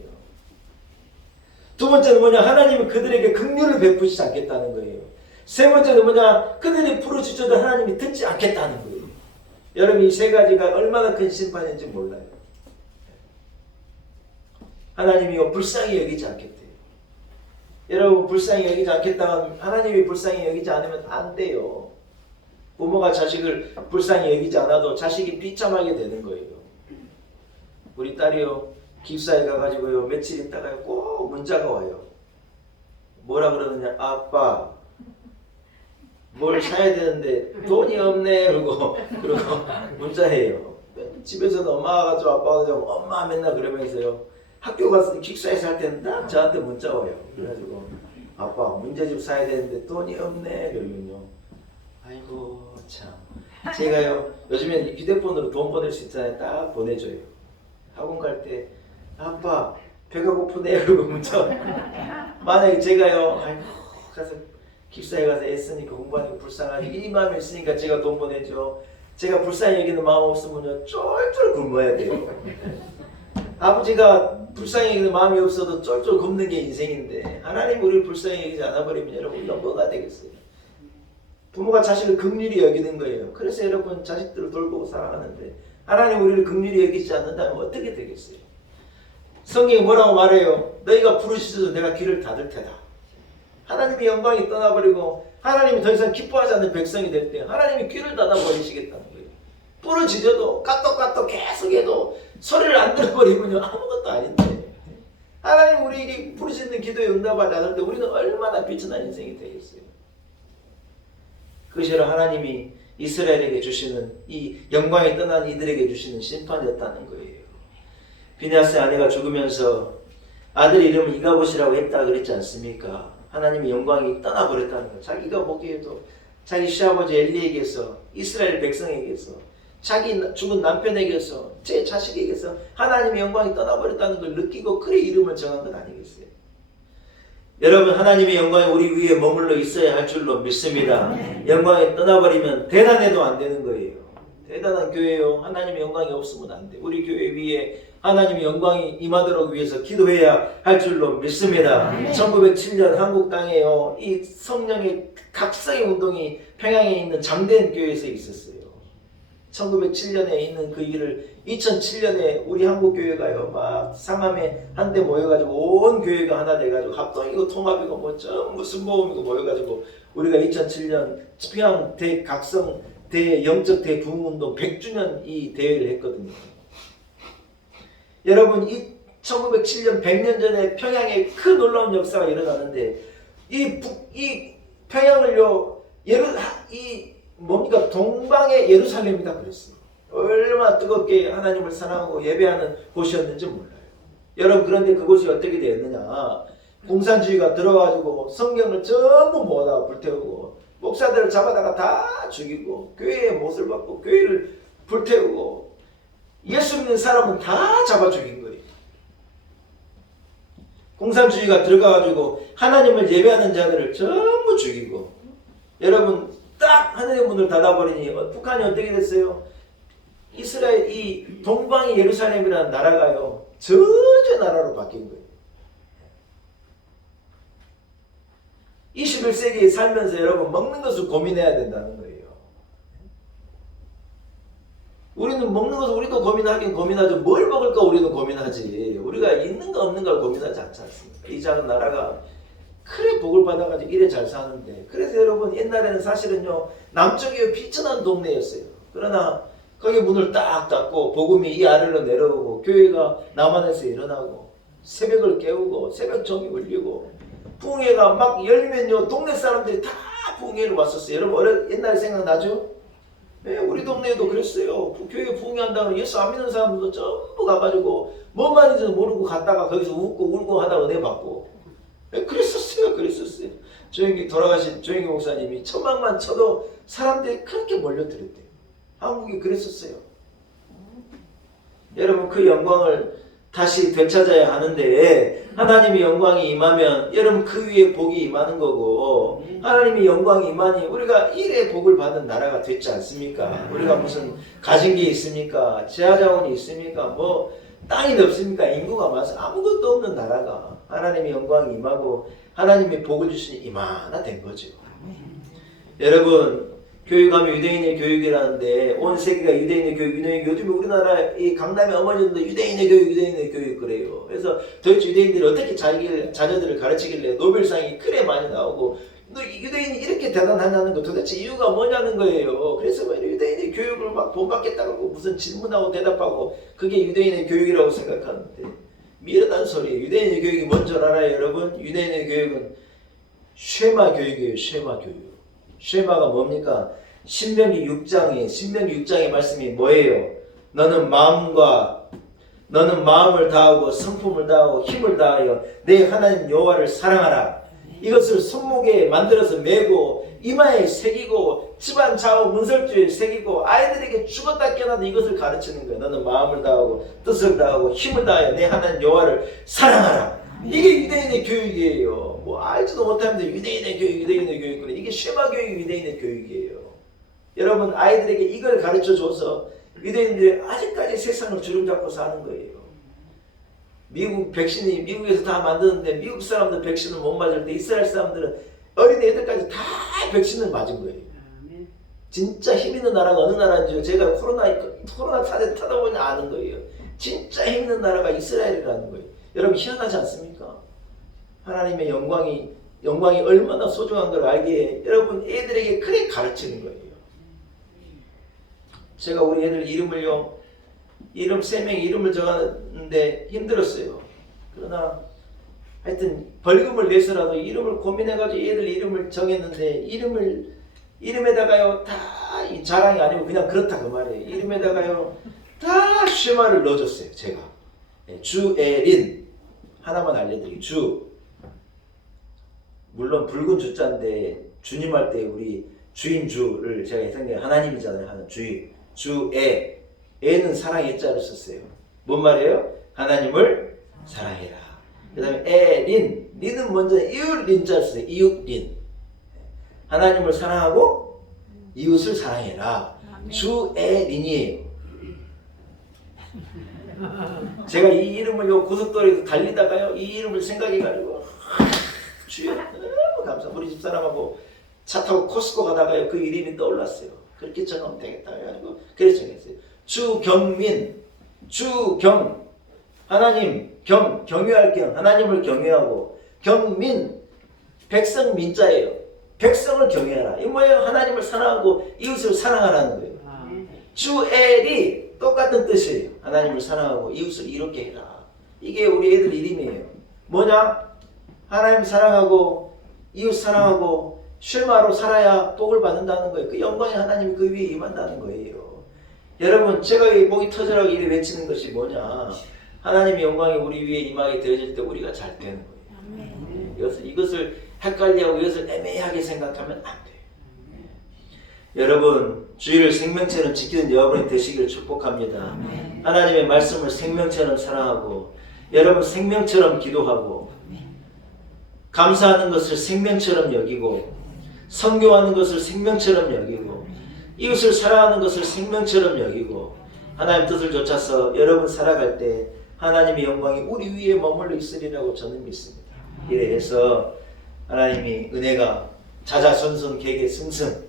두 번째는 뭐냐? 하나님은 그들에게 긍휼을 베푸시지 않겠다는 거예요. 세 번째는 뭐냐? 그들이 부르짖어도 하나님이 듣지 않겠다는 거예요. 여러분 이 세 가지가 얼마나 큰 심판인지 몰라요. 하나님이 불쌍히 여기지 않겠대요. 여러분 불쌍히 여기지 않겠다면 하나님이 불쌍히 여기지 않으면 안 돼요. 부모가 자식을 불쌍히 여기지 않아도 자식이 비참하게 되는 거예요. 우리 딸이요 기숙사에 가가지고요 며칠 있다가요 꼭 문자가 와요. 뭐라 그러느냐? 아빠 뭘 사야 되는데 돈이 없네 그러고 문자해요. 집에서는 엄마가 좀 아빠가 좀 엄마 맨날 그러면서요. 학교 가서 기숙사에서 할 때는 딱 저한테 문자 와요. 그래가지고 아빠 문제집 사야 되는데 돈이 없네 그러면요. 아이고 참 제가요 요즘엔 휴대폰으로 돈 보낼 수 있잖아요. 딱 보내줘요. 학원 갈 때 아빠 배가 고프네 그러고 문자 와요. 만약에 제가요 아이고 가서 기숙사에 가서 애쓰니까 공부하니까 불쌍하니 이 마음이 있으니까 제가 돈 보내죠. 제가 불쌍히 여기는 마음 없으면요 쫄쫄 굶어야 돼요. 아버지가 불쌍히 여기는 마음이 없어도 쫄쫄 굶는 게 인생인데 하나님 우리를 불쌍히 여기지 않아버리면 여러분 우리가 뭐가 되겠어요? 부모가 자식을 긍휼히 여기는 거예요. 그래서 여러분 자식들을 돌보고 살아가는데 하나님 우리를 긍휼히 여기지 않는다면 어떻게 되겠어요? 성경이 뭐라고 말해요? 너희가 부르짖어도 내가 귀를 닫을 테다. 하나님의 영광이 떠나버리고 하나님이 더 이상 기뻐하지 않는 백성이 될 때 하나님이 귀를 닫아버리시겠다는 거예요. 부르짖어도 까똑까똑 계속 해도 소리를 안 들어버리면요 아무것도 아닌데 하나님 우리에게 부르짖는 기도에 응답하지 않을 때 우리는 얼마나 비천한 인생이 되겠어요. 그것이 하나님이 이스라엘에게 주시는 이 영광이 떠난 이들에게 주시는 심판이었다는 거예요. 비느하스의 아내가 죽으면서 아들 이름을 이가봇이라고 했다 그랬지 않습니까? 하나님의 영광이 떠나버렸다는 거예요. 자기가 보기에도 자기 시아버지 엘리에게서 이스라엘 백성에게서 자기 죽은 남편에게서 제 자식에게서 하나님의 영광이 떠나버렸다는 걸 느끼고 그래 이름을 정한 것 아니겠어요? 여러분 하나님의 영광이 우리 위에 머물러 있어야 할 줄로 믿습니다. 영광이 떠나버리면 대단해도 안 되는 거예요. 대단한 교회요 하나님의 영광이 없으면 안 돼. 우리 교회 위에 하나님의 영광이 임하도록 위해서 기도해야 할 줄로 믿습니다. 1907년 한국 땅에요 이 성령의 각성의 운동이 평양에 있는 장대현 교회에서 있었어요. 1907년에 있는 그 일을 2007년에 우리 한국교회가요 막 상암에 한데 모여가지고 온 교회가 하나 돼가지고 합동이고 통합이고 뭐 무슨 모험이고 모여가지고 우리가 2007년 평양 대각성 대영적 대부흥운동 100주년 이 대회를 했거든요. 여러분 이 1907년 100년 전에 평양에 큰 놀라운 역사가 일어나는데 이 평양을요 뭡니까 동방의 예루살렘이다 그랬어요. 얼마나 뜨겁게 하나님을 사랑하고 예배하는 곳이었는지 몰라요. 여러분 그런데 그곳이 어떻게 되었느냐? 공산주의가 들어가지고 성경을 전부 모아다가 불태우고 목사들을 잡아다가 다 죽이고 교회에 못을 받고 교회를 불태우고 예수 믿는 사람은 다 잡아 죽인 거예요. 공산주의가 들어가가지고 하나님을 예배하는 자들을 전부 죽이고 여러분 딱 하늘의 문을 닫아버리니 북한이 어떻게 됐어요? 이스라엘 이 동방의 예루살렘이라는 나라가요 저주의 나라로 바뀐 거예요. 21세기에 살면서 여러분 먹는 것을 고민해야 된다는 거예요. 우리는 먹는 것을 우리도 고민하긴 고민하죠. 뭘 먹을까 우리는 고민하지. 우리가 있는 거 없는 걸 고민하지 않지 않습니까? 이 작은 나라가 그래 복을 받아가지고 이래 잘 사는데, 그래서 여러분 옛날에는 사실은요 남쪽이 비천한 동네였어요. 그러나 거기 문을 딱 닫고 복음이 이 아래로 내려오고 교회가 남한에서 일어나고 새벽을 깨우고 새벽 종이 울리고 부흥회가 막 열면요 동네 사람들이 다 부흥회를 왔었어요. 여러분 옛날에 생각나죠? 네, 우리 동네에도 그랬어요. 교회 부흥회 한다고 예수 안 믿는 사람들도 전부 가가지고 뭔 말인지도 모르고 갔다가 거기서 웃고 울고 하다 은혜 받고. 네, 그랬었어요. 조영기 돌아가신 조영기 목사님이 천막만 쳐도 사람들이 그렇게 몰려들었대요. 한국이 그랬었어요. 여러분 그 영광을 다시 되찾아야 하는데, 하나님의 영광이 임하면 여러분 그 위에 복이 임하는 거고, 하나님의 영광이 임하니 우리가 일의 복을 받는 나라가 됐지 않습니까? 우리가 무슨 가진 게 있습니까? 지하자원이 있습니까? 뭐 땅이 없습니까? 인구가 많아서 아무것도 없는 나라가 하나님의 영광이 임하고 하나님의 복을 주시니 이만하 된 거죠. 여러분 교육하면 유대인의 교육이라는데 온 세계가 유대인의 교육, 요즘에 우리나라 이 강남의 어머니들도 유대인의 교육 그래요. 그래서 도대체 유대인들이 어떻게 자녀들을 가르치길래 노벨상이 그래 많이 나오고, 너 유대인이 이렇게 대단하냐는 거 도대체 이유가 뭐냐는 거예요. 그래서 왜 유대인의 교육을 막 본받겠다고 무슨 질문하고 대답하고 그게 유대인의 교육이라고 생각하는데 미련한 소리예요. 유대인의 교육이 뭔 줄 알아요 여러분? 유대인의 교육은 쉐마 교육이에요. 쉐마 교육. 쉐마가 뭡니까? 신명기 6장의 말씀이 뭐예요? 너는 마음을 다하고 성품을 다하고 힘을 다하여 내 하나님 여호와를 사랑하라. 이것을 손목에 만들어서 메고 이마에 새기고 집안 좌우 문설주에 새기고 아이들에게 죽었다 깨어나도 이것을 가르치는 거예요. 너는 마음을 다하고 뜻을 다하고 힘을 다하여 내 하나님 여호와를 사랑하라. 이게 유대인의 교육이에요. 뭐 알지도 못하는데 유대인의 교육 그래. 이게 쉐마 교육이 유대인의 교육이에요. 여러분 아이들에게 이걸 가르쳐줘서 유대인들이 아직까지 세상을 주름잡고 사는 거예요. 미국에서 다 만드는데 미국 사람들 백신을 못 맞을 때 이스라엘 사람들은 어린 애들까지 다 백신을 맞은 거예요. 진짜 힘 있는 나라가 어느 나라인지 제가 코로나 사태 타다 보니 아는 거예요. 진짜 힘 있는 나라가 이스라엘이라는 거예요. 여러분 희한하지 않습니까? 하나님의 영광이 얼마나 소중한 걸 알기에 여러분 애들에게 그렇게 가르치는 거예요. 제가 우리 애들 이름을요, 3명의 이름을 정하는데 힘들었어요. 그러나 하여튼 벌금을 내서라도 이름을 고민해가지고 애들 이름을 정했는데 이름에다가요 다 자랑이 아니고 그냥 그렇다 그 말이에요. 이름에다가요 다 쉐마를 넣어줬어요. 제가 주에린 하나만 알려드리고, 물론 붉은 주자인데 주님 할 때 우리 주인 주를 제가 생각해 하나님이잖아요. 하는 주에 애는 사랑의 자를 썼어요. 뭔 말이에요? 하나님을 사랑해라. 그 다음에 린은 먼저 이웃 린자를 썼어요. 이웃 린. 하나님을 사랑하고 이웃을 사랑해라. 주에 린이에요. 제가 이 이름을 고속도로에서 달리다가요 이 이름을 생각해가지고 주여 너무 감사. 우리 집사람하고 차 타고 코스코 가다가요 그 이름이 떠올랐어요. 그렇게 정하면 되겠다 해가지고 그래서 정했어요. 주경 하나님 경유할 겸 하나님을 경유하고, 경민 백성 민자예요. 백성을 경유하라. 이 뭐예요? 하나님을 사랑하고 이웃을 사랑하라는 거예요. 주엘이 똑같은 뜻이에요. 하나님을 사랑하고 이웃을 이롭게 해라. 이게 우리 애들 이름이에요. 뭐냐? 하나님 사랑하고 이웃 사랑하고 쉐마로 살아야 복을 받는다는 거예요. 그 영광의 하나님이 그 위에 임한다는 거예요. 여러분 제가 이 목이 터져라고 이래 외치는 것이 뭐냐? 하나님의 영광이 우리 위에 임하게 되어질 때 우리가 잘 되는 거예요. 이것을 헷갈리하고 이것을 애매하게 생각하면 안 돼요. 여러분 주의를 생명처럼 지키는 여러분이 되시기를 축복합니다. 하나님의 말씀을 생명처럼 사랑하고 여러분 생명처럼 기도하고 감사하는 것을 생명처럼 여기고 선교하는 것을 생명처럼 여기고 이웃을 사랑하는 것을 생명처럼 여기고 하나님 뜻을 좇아서 여러분 살아갈 때 하나님의 영광이 우리 위에 머물러 있으리라고 저는 믿습니다. 이래 해서 하나님이 은혜가 자자손손 개개승승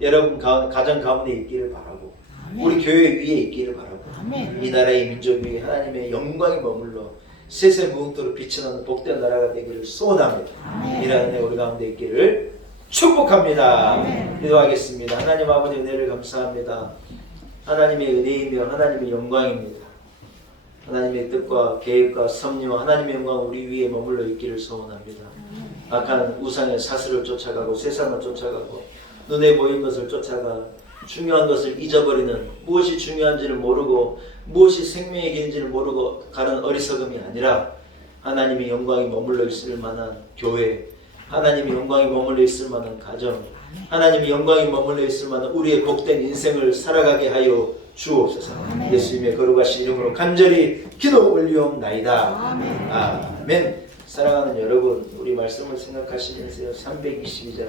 여러분 가정 가운데 있기를 바라고 우리 교회 위에 있기를 바라고 이 나라의 민족 위에 하나님의 영광이 머물러 세세무궁토록 빛이 나는 복된 나라가 되기를 소원합니다. 이런 은혜 우리 가운데 있기를 축복합니다. 기도하겠습니다. 하나님 아버지 은혜를 감사합니다. 하나님의 은혜이며 하나님의 영광입니다. 하나님의 뜻과 계획과 섭리와 하나님의 영광 우리 위에 머물러 있기를 소원합니다. 악한 우상의 사슬을 쫓아가고 세상을 쫓아가고 눈에 보이는 것을 쫓아가 중요한 것을 잊어버리는 무엇이 중요한지를 모르고 무엇이 생명의 길인지를 모르고 가는 어리석음이 아니라 하나님의 영광이 머물러 있을 만한 교회, 하나님의 영광이 머물러 있을 만한 가정, 하나님의 영광이 머물러 있을 만한 우리의 복된 인생을 살아가게 하여 주옵소서. 예수님의 거룩하신 이름으로 간절히 기도 올리옵나이다. 아멘. 사랑하는 여러분, 우리 말씀을 생각하시면서 322장을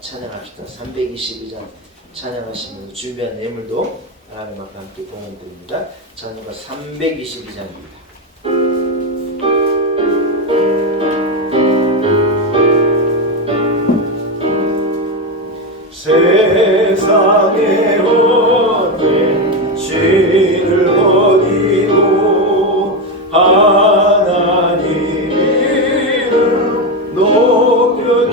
찬양합시다. 322장 찬양하시면서 준비한 예물도 하나님 앞에 함께 공헌드립니다. 찬양가 322장입니다. 세상에 얻는 죄를 버리고 하나님 이름 높여드리세.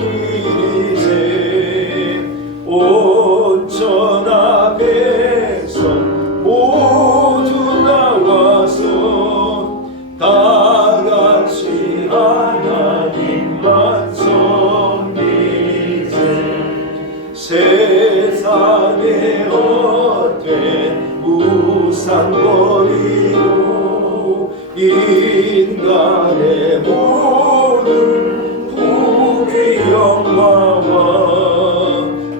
온 천하 백성 모두 나와서 다 같이 하나님만 섬기세. 세상에 얻된 우상 버리고 인간의 모든 부귀 영광과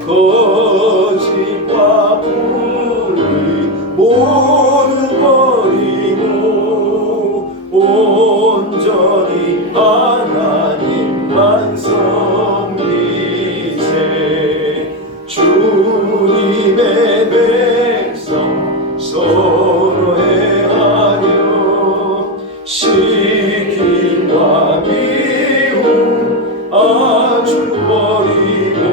거짓과 불의 모두 버리고 온전히 하나님만 섬기세. 주님의 백성 서로 해하여 시기와 미움 아주 버리고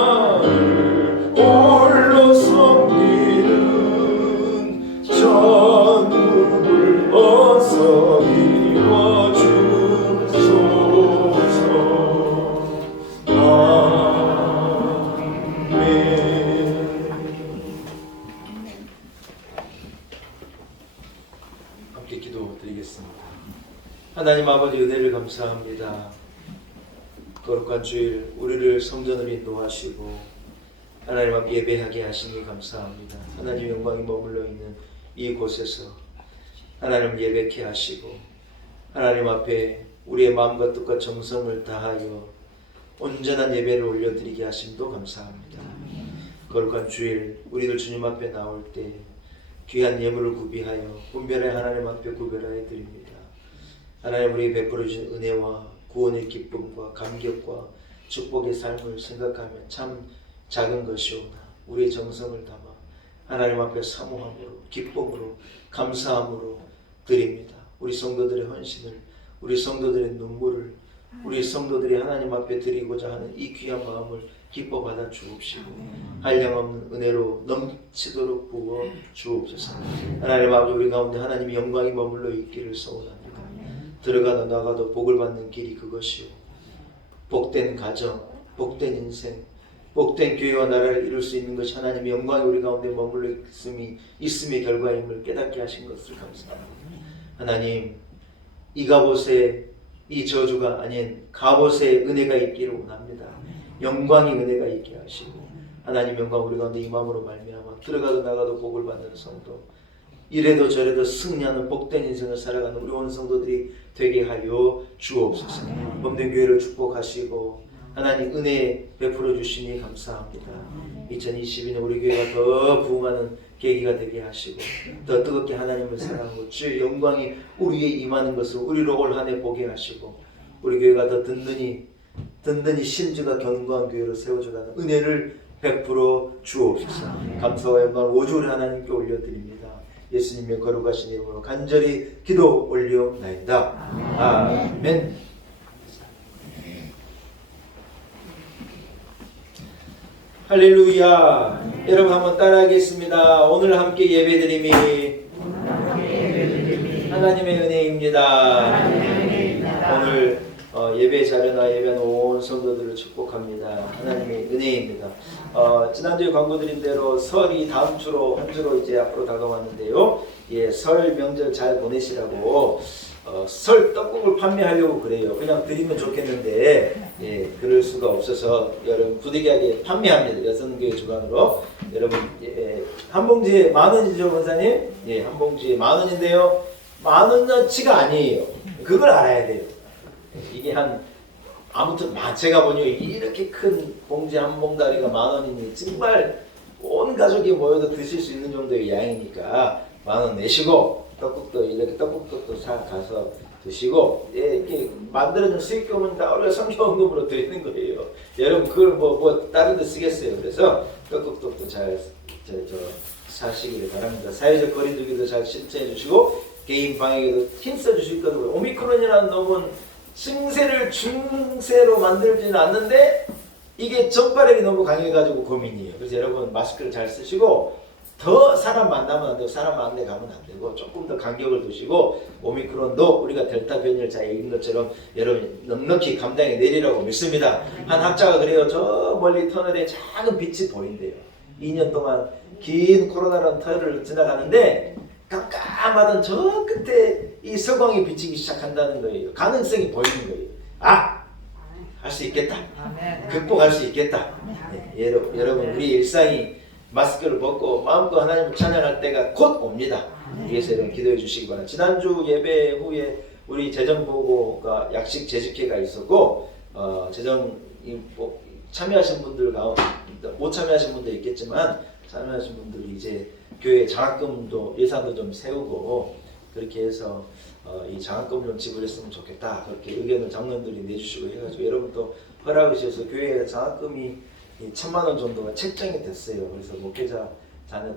하나님만을 홀로 섬기는 전국을 어서 이루어주소서. 함께 기도드리겠습니다. 하나님 아버지 은혜를 감사합니다. 거룩한 주일 우리를 성전으로 인도하시고 하나님 앞 예배하게 하시니 감사합니다. 하나님 영광이 머물러 있는 이곳에서 하나님 예배케 하시고 하나님 앞에 우리의 마음과 뜻과 정성을 다하여 온전한 예배를 올려드리게 하심도 감사합니다. 거룩한 주일 우리들 주님 앞에 나올 때 귀한 예물을 구비하여 분별하여 하나님 앞에 구별하여 드립니다. 하나님 우리 베풀어 주신 은혜와 구원의 기쁨과 감격과 축복의 삶을 생각하면 참 작은 것이오나 우리의 정성을 담아 하나님 앞에 사모함으로 기쁨으로 감사함으로 드립니다. 우리 성도들의 헌신을 우리 성도들의 눈물을 우리 성도들이 하나님 앞에 드리고자 하는 이 귀한 마음을 기뻐 받아 주옵시고 한량없는 은혜로 넘치도록 부어 주옵소서. 하나님 아버지 우리 가운데 하나님의 영광이 머물러 있기를 소원합니다. 들어가도 나가도 복을 받는 길이 그것이요 복된 가정, 복된 인생, 복된 교회와 나라를 이룰 수 있는 것이 하나님의 영광이 우리 가운데 머물러 있음의 결과임을 깨닫게 하신 것을 감사합니다. 하나님 이가봇의 이 저주가 아닌 가봇의 은혜가 있기를 원합니다. 영광의 은혜가 있게 하시고 하나님 영광 우리 가운데 임함으로 말미암아 들어가도 나가도 복을 받는 성도, 이래도 저래도 승리하는 복된 인생을 살아가는 우리 온 성도들이 되게 하여 주옵소서. 범된 교회를 축복하시고 하나님 은혜 베풀어 주시니 감사합니다. 2022년 우리 교회가 더 부흥하는 계기가 되게 하시고 더 뜨겁게 하나님을 사랑하고 주의 영광이 우리에 임하는 것을 우리로 올 한 해 보게 하시고 우리 교회가 더 든든히 심지가 견고한 교회로 세워져가는 은혜를 베풀어 주옵소서. 감사와 영광을 오죽 하나님께 올려드립니다. 예수님의 거룩하신 이름으로 간절히 기도 올려나이다. 아멘. 할렐루야. 여러분 한번 따라하겠습니다. 오늘 함께 예배드림이 하나님의 은혜입니다. 오늘 예배 자료나 예배하는 온 성도들을 축복합니다. 하나님의 은혜입니다. 지난주에 광고 드린 대로 설이 다음 주로 한 주로 이제 앞으로 다가왔는데요. 예, 설 명절 잘 보내시라고 설 떡국을 판매하려고 그래요. 그냥 드리면 좋겠는데 예, 그럴 수가 없어서 여러분 부득이하게 판매합니다. 여성교회 주관으로. 여러분 한 봉지에 10,000원이죠, 권사님? 예, 한 봉지에 10,000원인데요. 10,000원어치가 아니에요. 그걸 알아야 돼요. 이게 아무튼 제가 보니 이렇게 큰 봉지 한 봉다리가 10,000원이니 정말 온 가족이 모여도 드실 수 있는 정도의 양이니까 10,000원 내시고 떡국도 이렇게 떡국도 가서 드시고 예, 이렇게 만들어준 수익금은 다 우리가 성경금으로 드리는 거예요. 여러분 그걸 뭐 다른 데 쓰겠어요. 그래서 떡국도 잘 사시기를 바랍니다. 사회적 거리두기도 잘 실천해 주시고 개인 방역에도 힘써 주실 거고요. 오미크론이라는 놈은 증세를 중세로 만들지는 않는데 이게 전파력이 너무 강해가지고 고민이에요. 그래서 여러분 마스크를 잘 쓰시고 더 사람 만나면 안 되고 사람 많은 데 가면 안 되고 조금 더 간격을 두시고 오미크론도 우리가 델타 변이를 잘 이긴 것처럼 여러분 넉넉히 감당해 내리라고 믿습니다. 한 학자가 그래요. 저 멀리 터널에 작은 빛이 보인대요. 2년 동안 긴 코로나라는 터널을 지나가는데 깜깜하던 저 끝에 이 서광이 비치기 시작한다는 거예요. 가능성이 보이는 거예요. 할 수 있겠다. 극복할 수 있겠다. 네, 여러분 우리 일상이 마스크를 벗고 마음껏 하나님을 찬양할 때가 곧 옵니다. 위해서 여러분 기도해 주시기 바랍니다. 지난주 예배 후에 우리 재정보고가 약식 재직회가 있었고 참여하신 분들 가운데 못 참여하신 분도 있겠지만 참여하신 분들이 이제 교회 장학금도 예산도 좀 세우고 그렇게 해서 이 장학금을 좀 지불했으면 좋겠다 그렇게 의견을 장로님들이 내주시고 해가지고 여러분도 허락을 주셔서 교회에 장학금이 1,000,000원 정도가 책정이 됐어요. 그래서 목회자 자녀가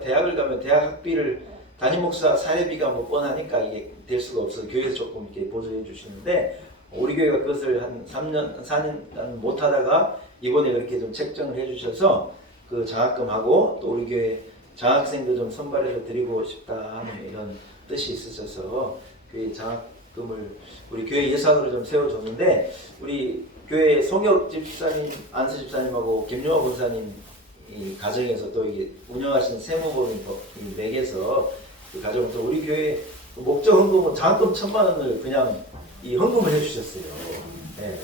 대학을 가면 대학 학비를 담임 목사 사례비가 뭐 뻔하니까 이게 될 수가 없어서 교회에서 조금 이렇게 보조해 주시는데 우리 교회가 그것을 한 3년 4년 못 하다가 이번에 그렇게 좀 책정을 해주셔서 그 장학금하고 또 우리 교회 장학생도 좀 선발해서 드리고 싶다 하는 이런 뜻이 있으셔서 교회 장학금을 우리 교회 예산으로 좀 세워줬는데 우리 교회 송혁 집사님, 안수 집사님하고 김용화 권사님 이 가정에서 또 이게 운영하시는 세무법인 맥에서 그 가정에서 우리 교회 목적 헌금은 장학금 1,000,000원을 그냥 이 헌금을 해주셨어요. 네,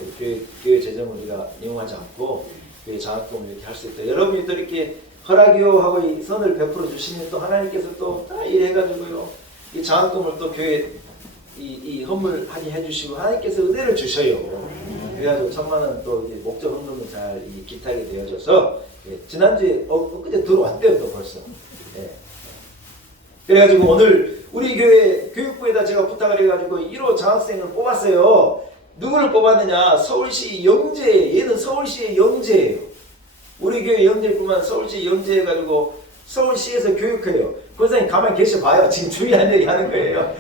교회 재정을 우리가 이용하지 않고 교회 장학금을 이렇게 할 수 있다. 여러분이 또 이렇게 허락이요 하고 이 선을 베풀어 주시면 또 하나님께서 또 다 일해가지고요 이 장학금을 또 교회 이 헌물하게 해주시고 하나님께서 은혜를 주셔요. 그래가지고 1,000,000원 또 목적 헌금을 잘 기타게 되어져서 지난주에 엊그제 들어왔대요 또 벌써. 그래가지고 오늘 우리 교회 교육부에다 제가 부탁을 해가지고 1호 장학생을 뽑았어요. 누구를 뽑았느냐? 서울시 영재. 얘는 서울시의 영재예요. 우리 교회 영재뿐만 서울시 영재 해가지고 서울시에서 교육해요. 권사님 가만히 계셔봐요. 지금 중요한 얘기 하는 거예요.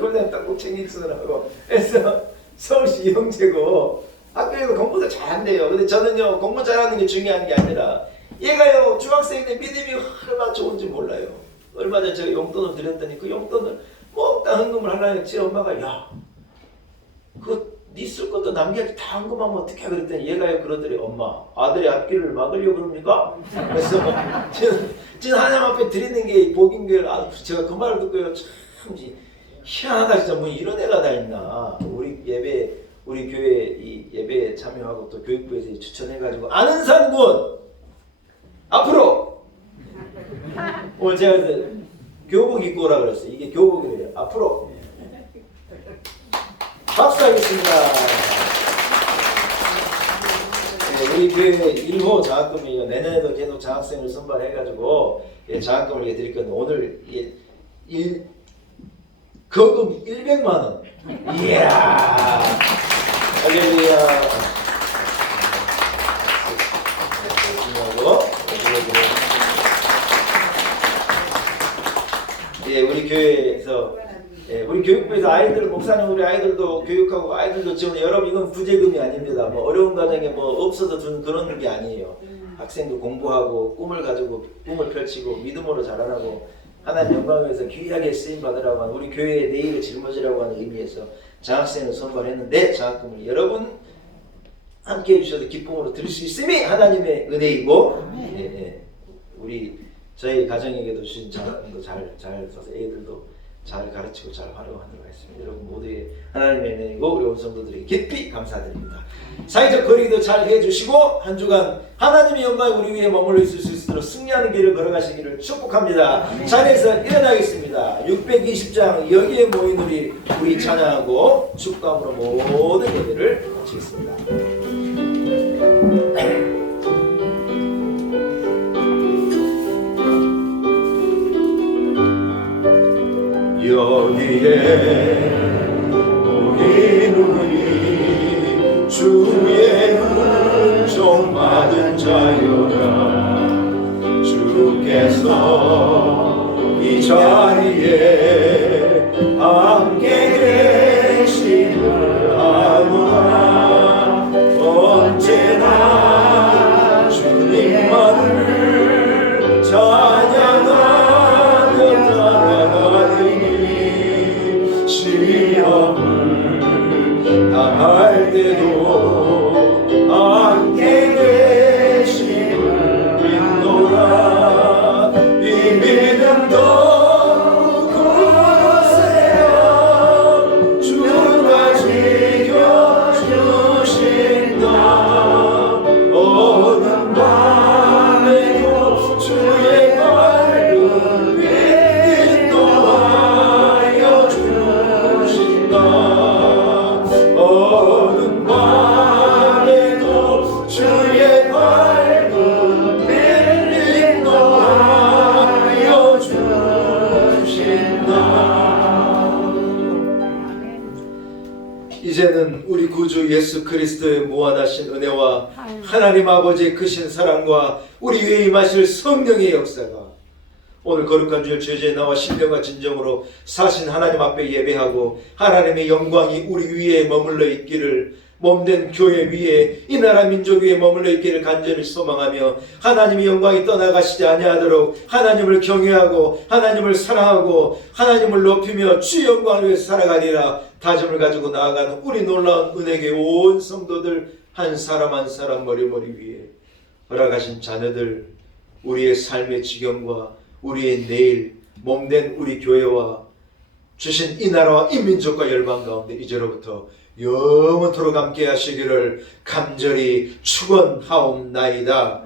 권사님 딱 꼭 챙기시더라고. 그래서 서울시 영재고 학교에서 공부도 잘한대요. 근데 저는요 공부 잘하는 게 중요한 게 아니라 얘가요 중학생인데 믿음이 얼마나 좋은지 몰라요. 얼마 전에 제가 용돈을 드렸더니 그 용돈을 몽땅 헌금을 하려니 제 엄마가 야 그거 니 쓸 것도 남겨야지 다 헌금하면 어떡해 그랬더니 얘가요 그러더래. 엄마 아들의 앞길을 막으려고 그럽니까? 그래서 저는 하나님 앞에 드리는 게 복인 게 제가 그 말을 듣고요 참 희한하다 진짜 뭐 이런 애가 다 있나. 우리 교회 이 예배에 참여하고 또 교육부에서 추천해가지고 아는 산군 앞으로 오늘 제가 교복 입고 오라 그랬어요. 이게 교복이래요. 앞으로 박수하겠습니다. 네, 우리 교회 1호 장학금이요. 내년에도 계속 장학생을 선발해가지고 장학금을 드릴 건데 오늘 거금 100만원. 이야 할렐루야. 우리 교회에서 우리 교육부에서 아이들 목사님 우리 아이들도 교육하고 아이들도 지원 여러분 이건 부재금이 아닙니다. 뭐 어려운 가정에 뭐 없어서 준 그런 게 아니에요. 학생도 공부하고 꿈을 가지고 꿈을 펼치고 믿음으로 자라나고 하나님 영광을 위해서 귀하게 쓰임 받으라고 하는 우리 교회의 내일을 짊어지라고 하는 의미에서 장학생을 선발했는데 장학금을 여러분 함께 해주셔서 기쁨으로 드릴 수 있음이 하나님의 은혜이고 우리 저희 가정에게도 주신 장학금도 잘 써서 애들도 잘 가르치고 잘 활용하도록 하겠습니다. 여러분 모두의 하나님의 은혜이고 우리 온 성도들에게 깊이 감사드립니다. 사회적 거리도 잘 해주시고 한 주간 하나님의 영광이 우리 위에 머물러 있을 수 있도록 승리하는 길을 걸어가시기를 축복합니다. 자리에서 일어나겠습니다. 620장 여기에 모인 우리 찬양하고 축감으로 모든 예배를 마치겠습니다. 여기에 모인 우리 주의 은총 받은 자여라 주께서 이 자리에 함께 계심을 아노라 언제나 주님만을 찬양하며 따라가니 시험을 당할 때도 함께 계심을 믿노라 이 믿음 더욱 굳세어 주가 지켜주신다 어느 밤에도 주의 밝은 빛 인도하여 주신다 어느 밤에도 주의 밝은 빛 인도하여 주신다. 이제는 우리 구주 예수 그리스도의 무한하신 은혜와 하나님 아버지의 크신 사랑과 우리 위에 임하실 성령의 역사가 오늘 거룩한 주일 주제에 나와 신령과 진정으로 사신 하나님 앞에 예배하고 하나님의 영광이 우리 위에 머물러 있기를 몸된 교회 위에 이 나라 민족 위에 머물러 있기를 간절히 소망하며 하나님의 영광이 떠나가시지 아니하도록 하나님을 경외하고 하나님을 사랑하고 하나님을 높이며 주의 영광을 위해서 살아가리라 다짐을 가지고 나아가는 우리 놀라운 은혜의 온 성도들 한 사람 한 사람 머리머리 위에 허락하신 자녀들 우리의 삶의 지경과 우리의 내일 몸된 우리 교회와 주신 이 나라와 이 민족과 열방 가운데 이제로부터 영원토록 함께 하시기를 간절히 축원하옵나이다.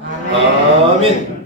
아멘.